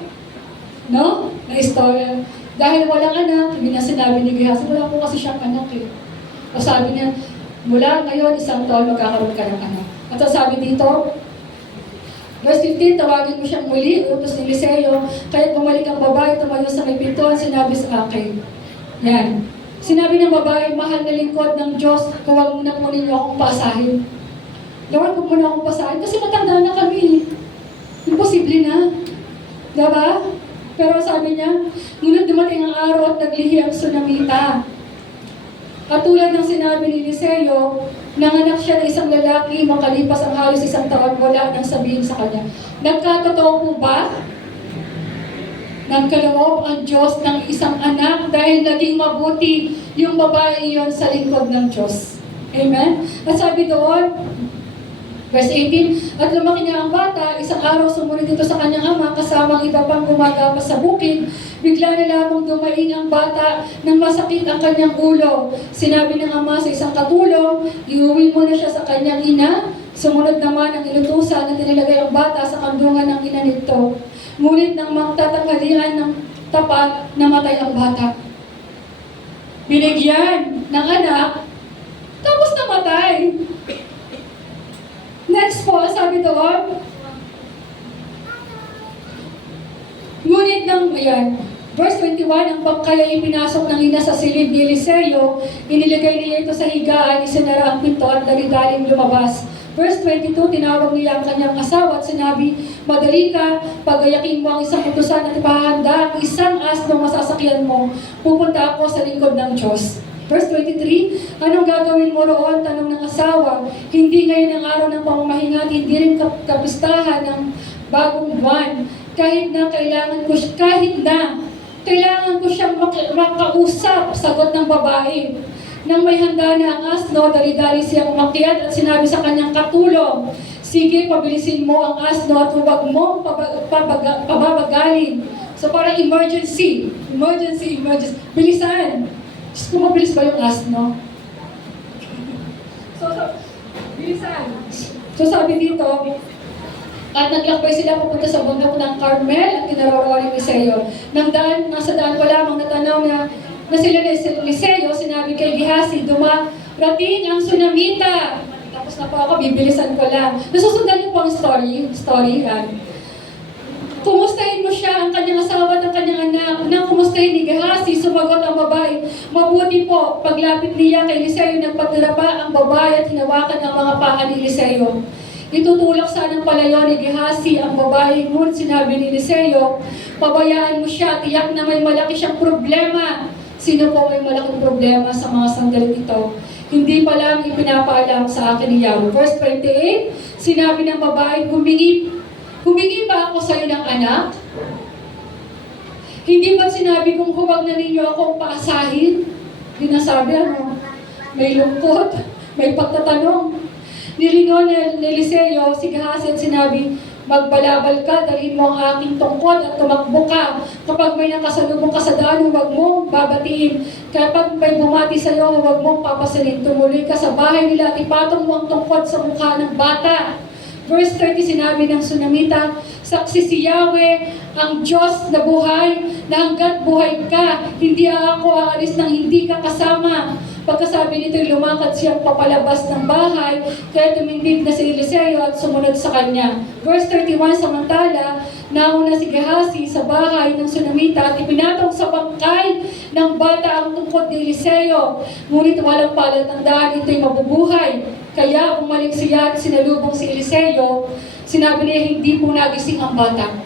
no? Na istorya. Dahil walang anak, hindi na sinabi ni Gehazi, wala po kasi siyang anak eh. O sabi niya, mula ngayon, 1 taon magkakaroon ka ng anak. At sabi dito, verse 15, tawagin mo siyang muli, utos ni Eliseo, kaya bumalik ang babae, tumayo sa may pintuan, sinabi sa akin. Yan. Sinabi ng babae, mahal na lingkod ng Diyos, huwag mo na po ninyo akong paasahin. Lord, huwag mo na akong paasahin, kasi matanda na kami. Imposible na. Diba? Pero sabi niya, ngunit dumating ang araw at naglihi ang Sunamita. At tulad ng sinabi ni Eliseo, nanganak siya ng isang lalaki, makalipas ang halos 1 taon, wala nang sabihin sa kanya. Nagkatotoo po ba? Nagkaloob ang Diyos ng isang anak dahil naging mabuti yung babae iyon sa lingkod ng Diyos. Amen? At sabi doon, verse 18, at lumaki niya ang bata, isang araw sumunod ito sa kanyang ama, kasama ang iba pang gumagapa sa bukid. Bigla na lamang dumaing ang bata nang masakit ang kanyang ulo. Sinabi ng ama sa isang katulong, iuwi mo na siya sa kanyang ina. Sumunod naman ang inutusan na tinilagay ang bata sa kandungan ng ina nito. Ngunit nang magtatanghalian ng tapat, namatay ang bata. Binigyan ng anak, tapos namatay. Next po, sabi doon, ngunit nang, ayan, verse 21, ang bangkay ay ipinasok ng ina sa silid ni Eliseo, inilagay niya ito sa higaan, isinara ang pinto at dali-daling lumabas. Verse 22, tinawag niya ang kanyang asawa at sinabi, madali ka, pagayakin mo ang isang utusan at ipahanda ang isang asno masasakyan mo, pupunta ako sa lingkod ng Diyos. Verse 23, anong gagawin mo roon? Tanong ng asawa. Hindi ngayon ang araw ng pamamahinga at hindi rin kapistahan ng bagong buwan. Kahit na kailangan ko siyang makausap, sagot ng babae. Nang may handa na ang asno, dali-dali siyang umakyat at sinabi sa kanyang katulong, sige, pabilisin mo ang asno at huwag mo pababagalin. So parang emergency. Bilisan. Diyos ko, mabilis ba yung asno? Bilisan. So sabi dito, at naglakbay sila pupunta sa bundok ng Carmel at kinaroroohan ni Eliseo. Nasa daan pa lamang natanaw na sila ni Eliseo, sinabi kay Gehazi, dumarating ang Sunamita. Tapos na po ako, bibilisan ko lang. Nasusundan niyo po ang story yan. Kumustahin mo siya, ang kanyang asawa at ang kanyang anak. Nang kumustahin ni Gehazi, sumagot ang babae, mabuti po. Paglapit niya kay Eliseo, nagpagdarapa ang babae at hinawakan ang mga paa ni Eliseo. Itutulak sanang palayo ni Gehazi ang babae, ngunit sinabi ni Eliseo, pabayaan mo siya, tiyak na may malaki siyang problema. Sino po may malaking problema sa mga sandaling ito? Hindi pa lang ipinapaalam sa akin ni Yahweh. Verse 28, sinabi ng babae, humingi ba ako sa iyo ng anak? Hindi ba sinabi kong huwag na ninyo akong paasahin? Dinasabi, may lungkot, may pagtatanong. Nilingon ni Eliseo si Gehazi at sinabi, magbalabal ka, dalhin mo ang aking tungkod at tumakbo ka. Kapag may nakasalubong ka sa daan, huwag mong babatiin. Kapag may bumati sa iyo, huwag mong papasalin. Tumuloy ka sa bahay nila at ipatong mo ang tungkod sa mukha ng bata. Verse 30, sinabi ng Sunamita, saksi si Yahweh, ang Diyos na buhay, na hanggat buhay ka, hindi ako aalis nang hindi ka kasama. Pagkasabi nito, lumakad siyang papalabas ng bahay, kaya tumindig na si Eliseo at sumunod sa kanya. Verse 31, samantala, Nauna si Gehazi sa bahay ng Sunamita at ipinatong sa bangkay ng bata ang tungkod ni Eliseo. Ngunit walang palatandaan ito'y mabubuhay. Kaya bumalik siya at sinalubong si Eliseo. Sinabi niya, hindi po nagising ang bata.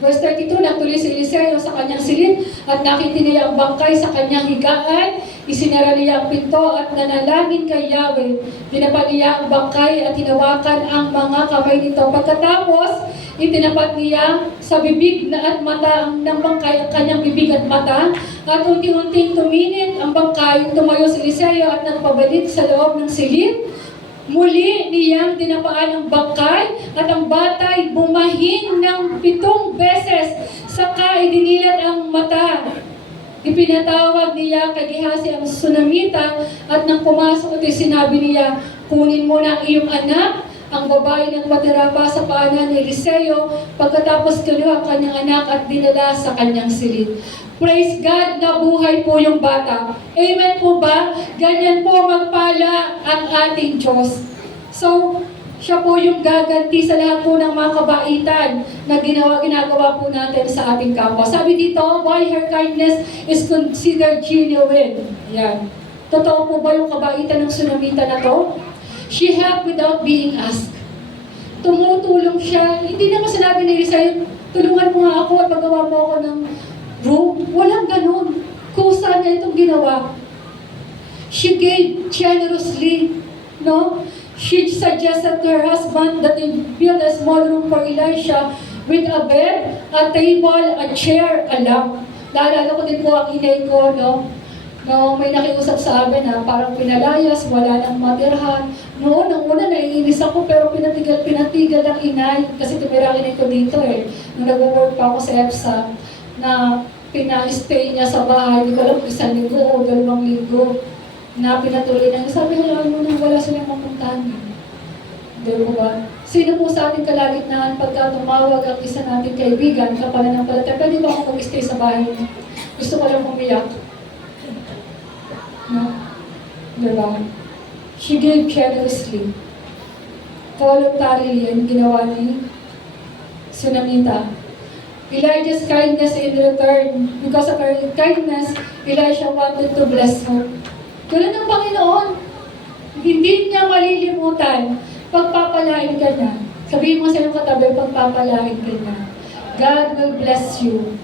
Verse 32, nagtuloy si Eliseo sa kanyang silid at nakita niya ang bangkay sa kanyang higaan. Isinara niya ang pinto at nanalangin kay Yahweh. Dinapat niya ang bangkay at hinawakan ang mga kamay nito. Pagkatapos, itinapat niya sa bibig na at mata ng bangkay ang kanyang bibig at mata. At unti-unting tuminit ang bangkay. Tumayo si Eliseo at nagpabalik sa loob ng silid. Muli niyang dinapaan ang bangkay at ang batay bumahin ng 7 beses. Saka idinilat ang mata. Ipinatawag niya kay Gehazi ang Sunamita at nang pumasok ito sinabi niya, kunin mo na ang iyong anak. Ang babae ng matira pa sa paanan ni Eliseo. Pagkatapos kinuha ang kanyang anak at dinala sa kanyang silid. Praise God, nabuhay po yung bata. Amen po ba? Ganyan po magpala ang ating Diyos. So, siya po yung gaganti sa lahat po ng mga kabaitan na ginagawa po natin sa ating kapwa. Sabi dito, why her kindness is considered genuine. Yan. Totoo po ba yung kabaitan ng Sunamita na to? She helped without being asked. Tumutulong siya. Hindi naman sinabi ni Eliseo, tulungan mo nga ako at paggawa mo ako ng room. Walang ganun. Kusa niya itong ginawa. She gave generously. No? She suggested to her husband that they build a small room for Elisha with a bed, a table, a chair, a lamp. Naalala ko din po ang inay ko, no? No, may nakiusap sa amin na parang pinalayas, wala nang matirhan. Noon, nang una naiinis ako pero pinatigal ang inay kasi tumira ang inay ko dito eh. Nung nag-work pa ako sa EPSA na pina-stay niya sa bahay, hindi ko alam 1 linggo o 2 linggo na pinatuloy na. Sabi ko, mo nang wala silang mapuntahan. Hindi ko ba? Sino po sa ating kalagitnaan pagka tumawag ang isa nating kaibigan, kapananampalataya, pwede ba ako mag-stay sa bahay? Gusto ko lang umiyak. No? Diba? She gave generously. Voluntarily ang ginawa ni Sunamita. Elijah's kindness in return. Because of her kindness, Elijah wanted to bless her. Ganun ang Panginoon. Hindi niya malilimutan. Pagpapalain ka na. Sabihin mo sa iyong katabi, pagpapalain ka na. God will bless you.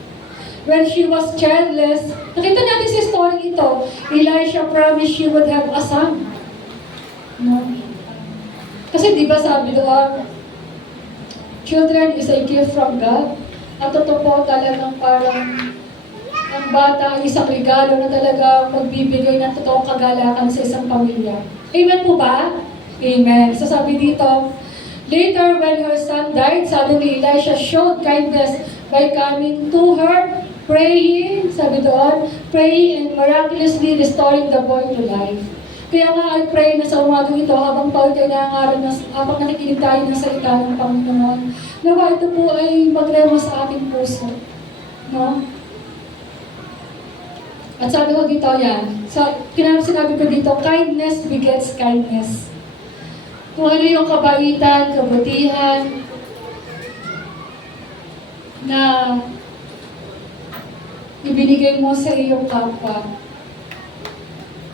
When she was childless, nakita natin sa story ito, Elisha promised she would have a son. No? Kasi di ba sabi doon, children is a gift from God. At totoo po talagang parang ang bata ay isang regalo na talaga magbibigay ng totoong kagalakan sa isang pamilya. Amen po ba? Amen. So sabi dito, later when her son died, suddenly Elisha showed kindness by coming to her, praying, sabi doon, praying and miraculously restoring the boy to life. Kaya nga I pray na sa umagang ito, habang tayo tayo nangangaral, habang nakikinig tayo ng salita ng Panginoon, nawa ito po ay magrema sa ating puso. No? At sabi ko dito yan, sinabi ko dito, kindness begets kindness. Kung ano yung kabaitan, kabutihan, na ibinigay mo sa iyong kapwa,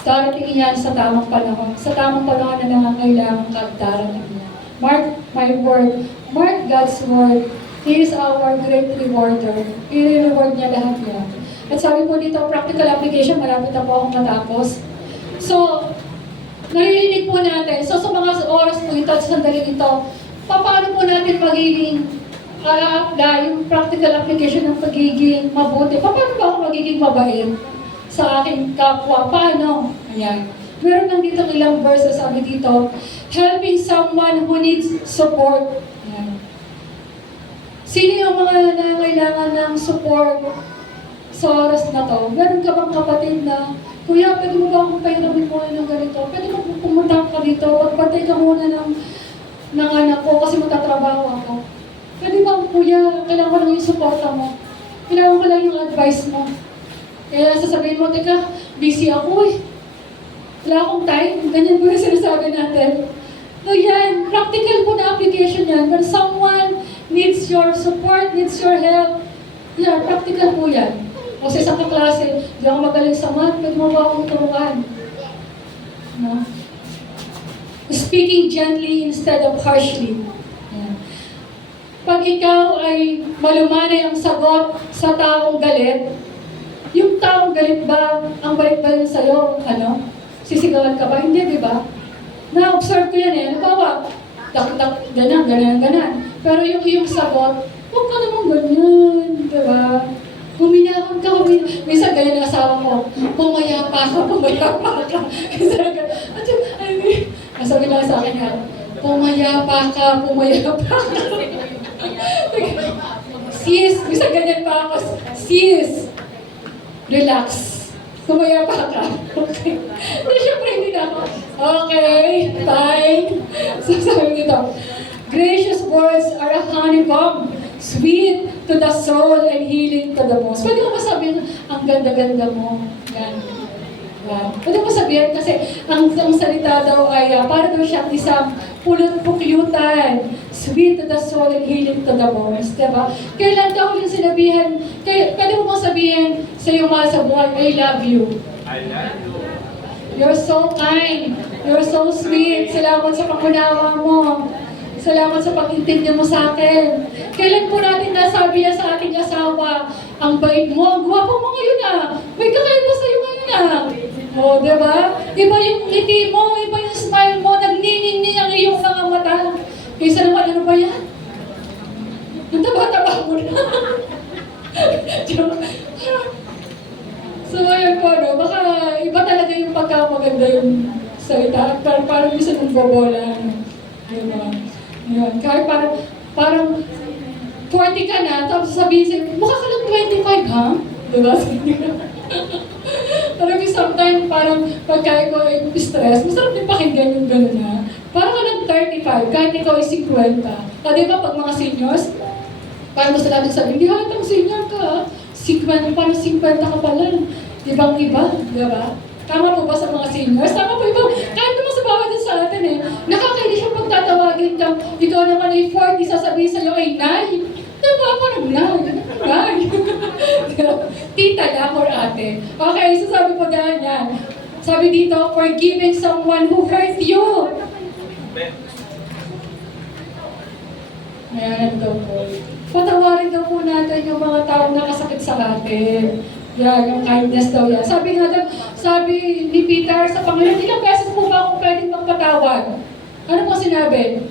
darating yan sa tamang panahon. Sa tamang panahon na nangangailangan ka at darating niya. Mark my word. Mark God's word. He is our great rewarder. I-reward niya lahat yan. At sabi po dito, practical application, malapit na po akong matapos. So, naririnig po natin. So, sa mga oras po ito at sandaling ito, paano po natin magiging yung practical application ng pagiging mabuti? Paano ba ako magiging mabait sa aking kapwa? Paano? Ayan. Meron lang dito ilang verses, sabi dito, helping someone who needs support. Ayan. Sino yung mga nangailangan ng support sa oras na to? Meron ka bang kapatid na, Kuya, pwede mo ba akong pahiramin muna ng ganito? Pwede mo pumunta ka dito, magpatay ka muna ng anak ko kasi magtatrabaho ako. Pwede ba, Kuya, kailangan ko lang yung suporta mo. Kailangan ko lang yung advice mo. Kaya sasabihin mo, teka, busy ako eh. Wala akong time. Ganyan po na sinasabi natin. So yan, practical po na application yan. When someone needs your support, needs your help. Yeah, practical po yan. O sa isang kaklase, di ako magaling sa math, pwede mo ba akong turuan? No? Speaking gently instead of harshly. Yeah. Pag ikaw ay malumanay ang sagot sa taong galit, yung taong galit ba, ang balik ba yun sa'yo, sisigawan ka ba? Hindi, di ba? Na-observe ko yan eh. Halimbawa, ganyan. Pero yung iyong sagot, huwag ka naman ganyan, di ba? Huminahon ka, minsan ganyan ang asawa ko, pumayapa ka. Minsan ganyan, sabi lang sa akin yan, pumayapa ka. Sis, minsan ganyan pa ako, sis, relax, pumayapa ka. Okay. So, syempre hindi na ako, okay, fine. So, sabi dito, gracious words are a honeycomb, sweet to the soul and healing to the bones. Pwede mo ba sabihin, ang ganda-ganda mo? Yan. Yan. Pwede mo sabihin kasi ang salita daw ay para daw siyang isang pulot-pukyutan, sweet to the soul and healing to the bones. Diba? Kailan daw yung sinabihan, pwede mo bang sabihin sa iyong mahal sa buhay, I love you. I love you. You're so kind. You're so sweet. Salamat sa pangunawa mo. Salamat sa pag-intindi mo sa akin. Kailan po natin nasabi yan sa ating asawa, ang bait mo, ang gwapo mo ngayon may kakaiba sa'yo ngayon O, diba? Iba yung ngiti mo, iba yung smile mo, nagniningning ang iyong mga mata. Kaysa naman, ano ba yan? Ang taba-taba mo na. So, ayun po, baka iba talaga yung pagkamaganda yung salita. Parang bisa nung bobola. Diba? Yun. Kahit parang 40 ka na, tapos sabihin sa'yo, mukha ka lang 25, ha? Diba? Parang sometimes, parang pagka ikaw ay stress, masarap din pakinggan yung gano'n na. Parang ka lang 35, kahit ikaw ay 50. Diba, pag mga seniors, parang gusto natin sabihin, hindi halatang senior ka, ha? 50, parang 50 ka pala. Ibang-iba, diba? Tama po ba sa mga seniors? Tama po iba. Kahit naman sa bawat sa atin nakakainis siya pag tatawagin ka, ikaw naman ay 40, sasabihin sa'yo ay 9. Diba? Parang 9. Tita lang or ate. Okay, so sabi po dahil yan. Sabi dito, forgiving someone who hurt you. Ayan daw po. Patawarin daw po natin yung mga taong nakasakit sa atin. Yan, yung kindness daw yan. Sabi nga daw, sabi ni Peter sa Panginoon, ilang beses po ba akong pwedeng magpatawad? Ano po sinabi?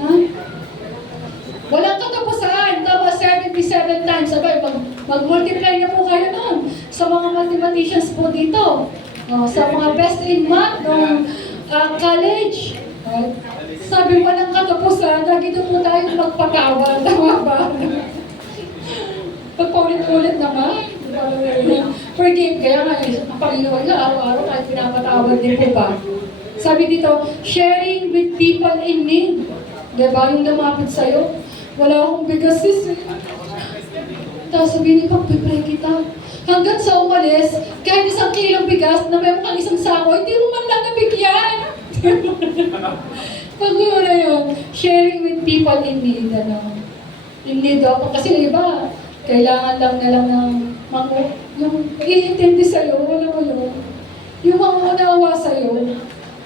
Ha? Walang katapusan. Tapos 77 times. Sabi, mag-multiply na po kayo nun. Sa mga mathematicians po dito. Sa mga best in math ng college. Sabi, walang katapusan. Lagi doon po tayo magpatawad. Tama ba? Pagpaulit-ulit naman. Forgive. Kaya nga, ang Panginoon na araw-araw kahit pinapatawad din po ba? Sabi dito, sharing with people in need. Diba? Yung lumapit sa'yo. Wala akong bigas sis. Tapos sabihin, pagpipray kita. Hanggang sa umalis, kahit 1 kilong bigas na may mukhang isang sako, hindi mo man lang nabigyan. Pag yun na yun, sharing with people in need. In need ako. Kasi iba, kailangan lang nila ng yung i-intindi sa'yo, wala mo yun. Yung mangunawa sa'yo.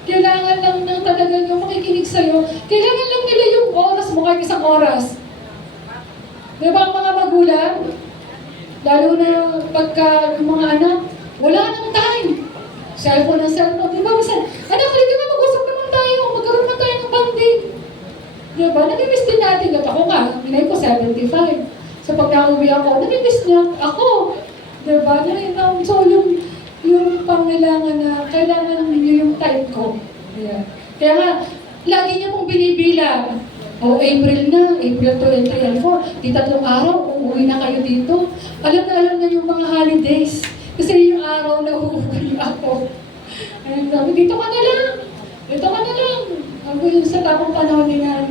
Kailangan lang ng talagang yung makikinig sa'yo. Kailangan lang nila yung oras mo kahit 1 oras. Diba ang mga magulang? Lalo na pagka yung mga anak, wala nang time. Cellphone ng cellphone. Diba? Minsan, anak, halika na mag-usap naman tayo. Magkaroon naman tayo ng bonding. Diba? Namimiss din natin. At ako nga, minay ko 75. So pag nauwi ako, namimiss niya ako. Diba? So yung pangailangan na kailangan ninyo yung time ko. Yeah. Kaya nga, lagi niya pong binibilang. April na, April 23 and 4. Di 3 araw, uuwi na kayo dito. Alam na yung mga holidays. Kasi yung araw na uuwi ako. Ayun, sabi, dito ka na lang. Dito ka na lang. Ako yung sa tamang panahon niya.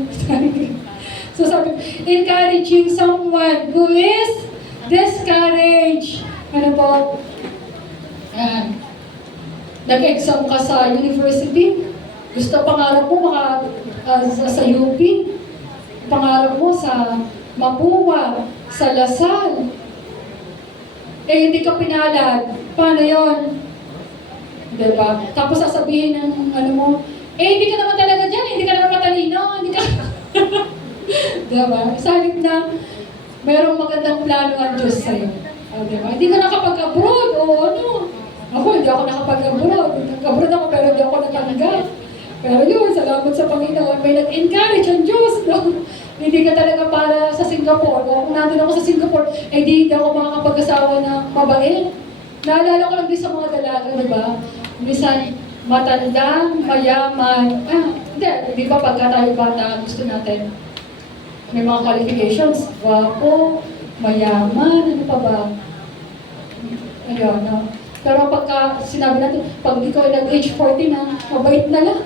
So sabi, encouraging someone who is discouraged. Ano po? Nag-exam ka sa university. Gusto pangarap mo sa UP. pangarap mo sa Mapua, sa Lasal. Eh, hindi ka pinalad. Paano yon? Diba? Tapos sasabihin ng ano mo, eh, hindi ka naman talaga dyan, hindi ka naman matalino, hindi ka... diba? Sa halip na, merong magandang plano ang Diyos sa'yo. Diba? Hindi ka nakapag-abroad, o ano. Ako, hindi ako nakapag-abroad. Nag-abroad ako, pero hindi ako natanggap. Pero yun, salamat sa Panginoon, may nag-encourage ang Diyos, no? Hindi ka talaga para sa Singapore. O kung nandun ako sa Singapore, eh di ako makakapag-asawa ng mabait. Naalala ko lang din sa mga dalaga, di ba? Minsan, matanda, mayaman. Hindi ba pagka tayo bata, gusto natin. May mga qualifications. Wapo, mayaman, ano pa ba? Ayun, no? Pero pagka sinabi natin, pag ikaw ay nag-age 40 na, mabait na lang.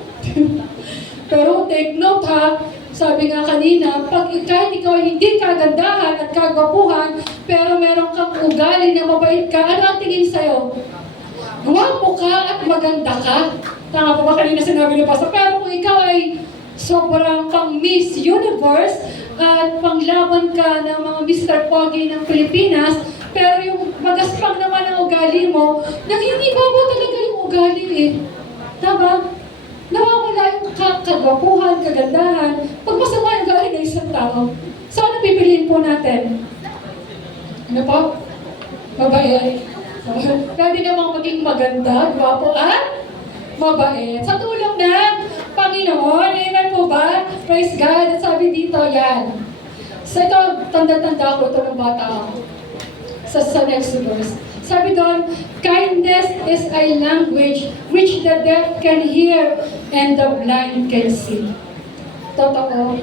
Pero take note ha, sabi nga kanina, kahit ikaw ay hindi kagandahan at kagwapuhan, pero meron kang ugali na mabait ka, ano ang tingin sa'yo? Gwapo ka at maganda ka. Tama pa ba kanina sinabi ni Pastor? Pero kung ikaw ay sobrang pang Miss Universe at panglaban ka ng mga Mr. Pogi ng Pilipinas, pero yung magaspang naman ang ugali mo, nangingibabaw talaga yung ugali eh. Tama? Nawawala yung kagwapuhan, kagandahan, pag masama yung ugali ng isang tao. So ano pipiliin po natin? Ano po? Mabait. Pwede namang maging maganda, gwapo at mabait. Sa tulong ng Panginoon, amen po ba? Praise God. At sabi dito, yan. So ito, tanda-tanda ko ito ng bata ako. Sa next verse. Sabi doon, kindness is a language which the deaf can hear and the blind can see. Totoo.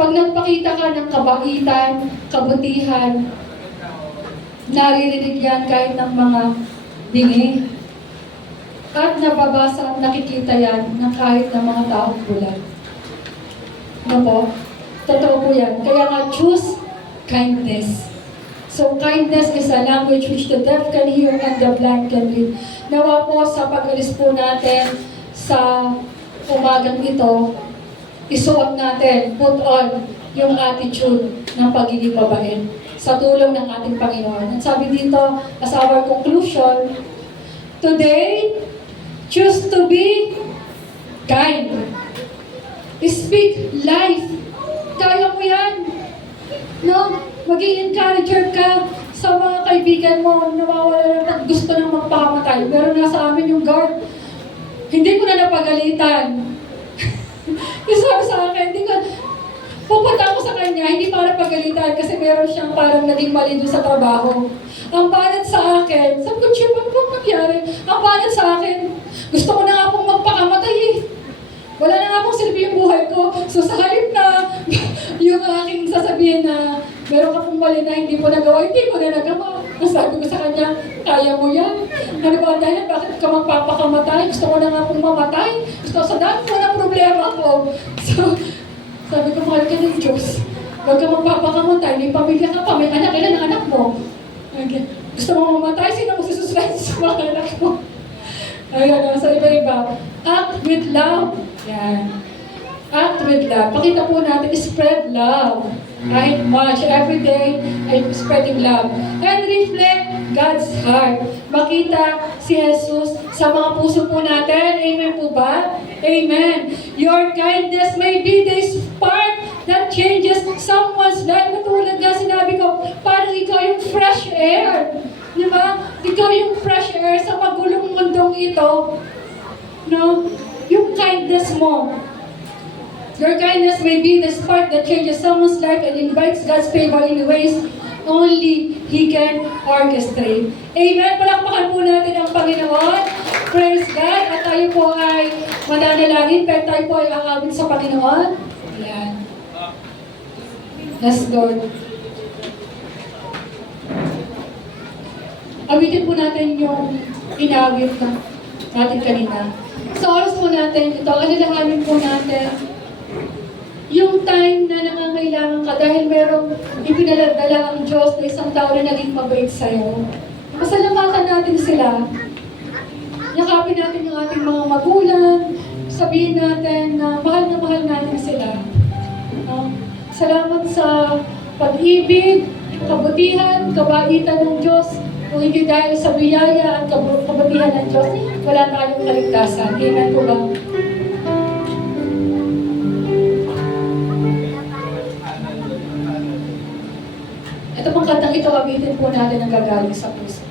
Pag nagpakita ka ng kabaitan, kabutihan, naririnig yan kahit ng mga bingi. At nababasa at nakikita yan ng kahit ng mga taong bulan. Ano po? Totoo po yan. Kaya nga, choose kindness. So, kindness is a language which the deaf can hear and the blind can read. Nawa po sa pag-alis po natin sa umagang ito, isuot natin, put on yung attitude ng pagiging mabait sa tulong ng ating Panginoon. At sabi dito, as our conclusion, today, choose to be kind. Speak life. Kaya mo yan. No? Maging encourager ka sa mga kaibigan mo, nawawala na gusto nang magpakamatay. Pero nasa amin yung guard, hindi ko na napagalitan. Yung sabi sa akin, pupunta ako sa kanya, hindi para pagalitan kasi meron siyang parang naging mali doon sa trabaho. Ang banat sa akin, sabi ko, Chip, ano bang nangyari? Ang banat sa akin, gusto ko na nga pong magpakamatay eh. Wala na nga pong silbi yung buhay ko. So sa halip na yung aking sasabihin na meron ka pong mali na hindi mo nagawa, hindi ko na nagawa. Sabi ko sa kanya, kaya mo yan. Ano ba ang dahilan? Bakit ka magpapakamatay? Gusto ko na nga pong mamatay. Gusto ko sa dami mo na problema ko. So, sabi ko, mahal ka ng Diyos. Huwag ka magpapakamatay. May pamilya ka pa. May anak. Ilan ang anak mo? Okay. Gusto mo mamatay? Sino mo sususwerte sa mga anak mo? Ayan, sa iba-iba. Act with love. Yan. Act with love. Pakita po natin, spread love. Right? Much. Every day, I'm spreading love. And reflect God's heart. Makita si Jesus sa mga puso po natin. Amen po ba? Amen. Your kindness may be the spark that changes someone's life. Katulad nga sinabi ko, parang ikaw yung fresh air. Di ba? Ikaw yung fresh air sa magulong mundong ito. No? Yung kindness mo. Your kindness may be the spark that changes someone's life and invites God's favor in ways only He can orchestrate. Amen? Palakpakan po natin ang Panginoon. Praise God. At tayo po ay mananalangin, pero tayo po ay aawit sa Panginoon. Ayan. Let's go. Awitin po natin yung inawit natin kanina. Sa oras po natin ito, alalahanin po natin yung time na nangangailangan ka dahil merong ipinaladala ang Diyos na isang tao na naging mabait sa'yo. Pasalamatan natin sila. Yakapin natin yung ating mga magulang. Sabihin natin na mahal natin sila. No? Salamat sa pag-ibig, kabutihan, kabaitan ng Diyos. Kung hindi dahil sa biyaya at kabutihan ng Diyos, wala tayong kaligtasan. Amen po ba? Ito pong kantang ito, abitin po natin ang gagaling sa puso.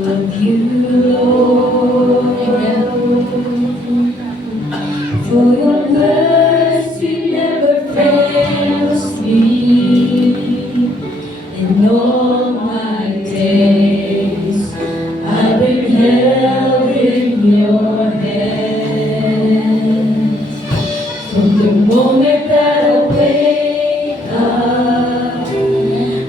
Love you, Lord. Amen. For your mercy never fails me. In all my days, I've been held in your hands. From the moment that I wake up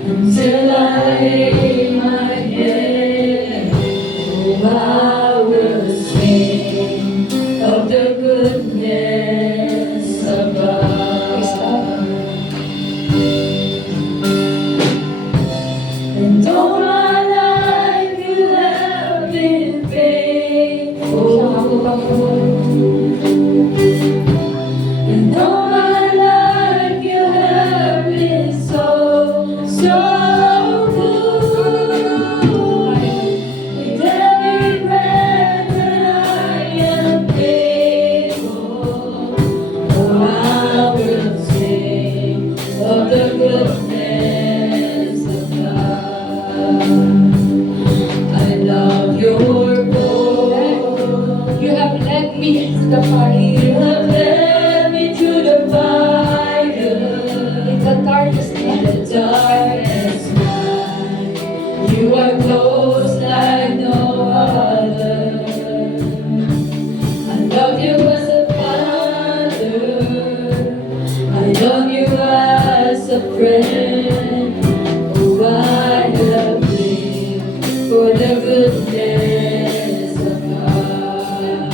until I lay my head, oh, I will sing of the goodness of Praise God. God. And all my life you have been Siya nga po, faithful. Panginoon. And all my life you have been so, so good. With every breath that I am able, oh, I will sing of the goodness of God. I love your voice. You have led me to the fire. You have led me to the fire. In the darkest In night. the darkest night, you are close like no other. I love you as a father. I love you as a friend. Oh, I have lived for the goodness of God.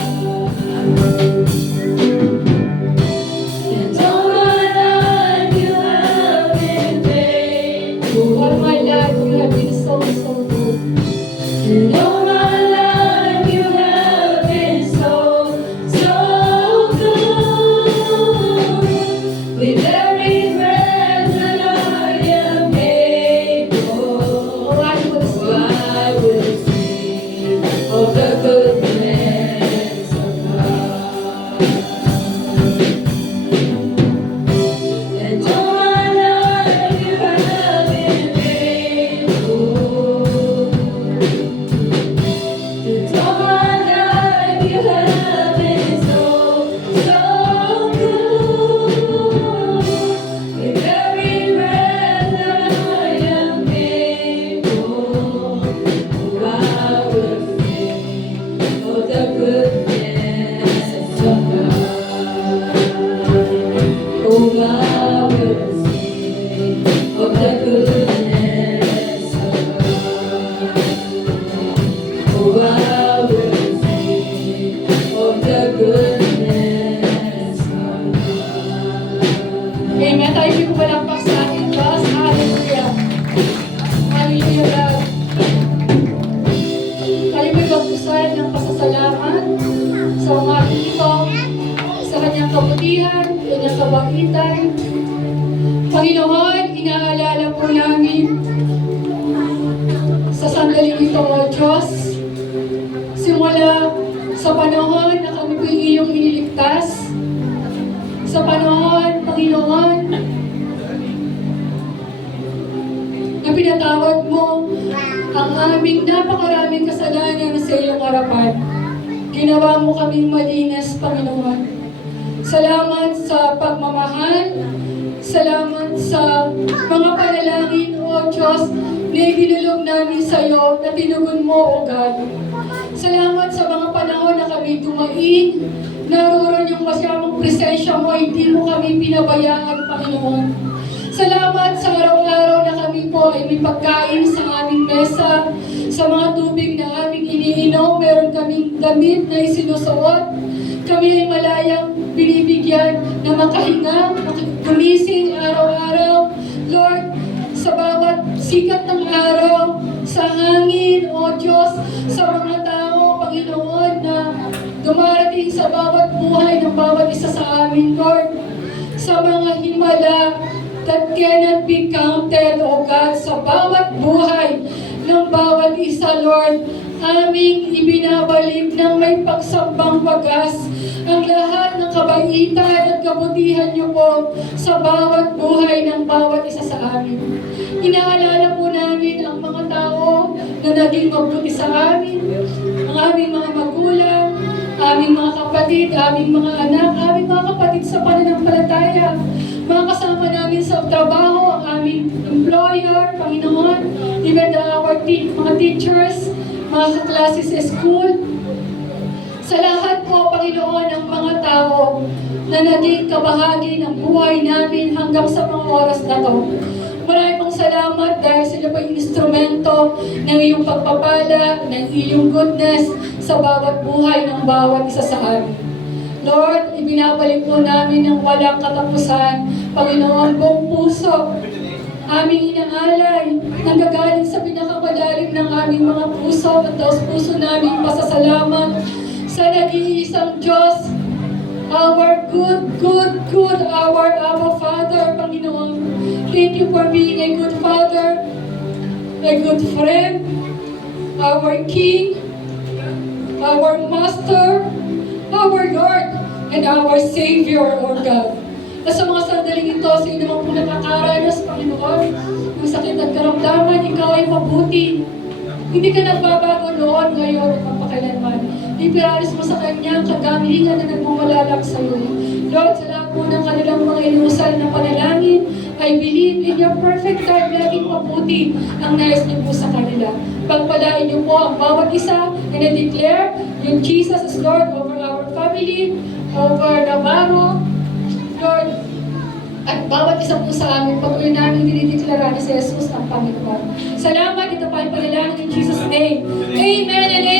And all my life you have been faithful. All my life, you have been so, so good. And all my life you have been so, so good. With every breath that I am able, Oh, I will oh, sing. I will sing of the goodness of God. And all my life you have been faithful. And all my life you have been so, so good. With every breath that I am able, oh, I will sing of the goodness of God. Oh, I will sing of the goodness of God. Oh, I will sing of the goodness of God. Amen. Tayo hindi ko malampak sa ating Diyos. Hallelujah. Hallelujah, God. Tayo may magdasal ng pasasalamat sa mga ito, sa kanyang kabutihan, kanyang kabaitan. Panginoon, inaalala po namin sa sandaling ito, O Diyos, simula sa panahon na kami po iyong iniligtas, sa panahon, Panginoon, na pinatawad mo ang aming napakaraming kasalanan sa iyong harapan. Ginawa mo kaming malinis, Panginoon. Salamat sa pagmamahal. Salamat sa mga panalangin, O Diyos, na ibinulog namin sa iyo, na tinugon mo, O God. Salamat sa mga panahon na kami dumaing, naroon yung masyamang presensya mo, hindi mo kami pinabayaan, Panginoon. Salamat sa araw-araw na kami po ay may pagkain sa aming mesa, sa mga tubig na aming iniinom, meron kaming damit na isinusuot, kami ay malayang binibigyan na makahinga, gumising araw-araw. Lord, sa bawat sikat ng araw, sa hangin, O Diyos, sa mga tao, Panginoon, na dumarating sa bawat buhay ng bawat isa sa amin, Lord. sa mga himala that cannot be counted, O God, sa bawat buhay ng bawat isa, Lord. Aming ibinabalik ng may pagsambang wagas ang lahat ng kabaitan at kabutihan niyo po sa bawat buhay ng bawat isa sa amin. Inaalala po namin ang mga tao na naging mabuti sa amin, ang aming mga magulang, aming mga kapatid, aming mga anak, aming mga kapatid sa pananampalataya, mga kasama namin sa trabaho, ang aming employer, Panginoon, even mga teachers, mga kaklase sa school. Sa lahat po, Panginoon, ng mga tao na naging kabahagi ng buhay namin hanggang sa mga oras na to. Maraming pong salamat dahil sila po yung instrumento ng iyong pagpapala, ng iyong goodness sa bawat buhay ng bawat isa sa amin. Lord, ibinabalik po namin ng walang katapusan, Panginoon, buong puso, aming inaalay, nanggagaling sa pinakamalalim ng aming mga puso at taos puso naming pasasalamat sa nag-iisang Diyos, our good, our Abba Father, Panginoon. Thank you for being a good Father, a good friend, our King, our Master, our Lord, and our Savior, O God. At sa mga sandaling ito, sa inyo naman po nakakaranas, Panginoon, ng sakit at karamdaman, ikaw ay mabuti. Hindi ka nagbabago noon, ngayon, at magpakailanman. Ipiralis mo sa Kanya ang kagalingan na nagmamalalak sa iyo. Lord, sa lahat po ng kanilang mga inusal na panalangin, I believe in your perfect time, laging mabuti ang nais niyo po sa kanila. Pagpalain niyo po ang bawat isa, and I declare yung Jesus is Lord over our family, over Navarro, Lord, at bawat isa po sa amin, patuloy namin dinideklara ni si Jesus ang Panginoon. Salamat, ito pa ang panalangin in Jesus' name. Amen and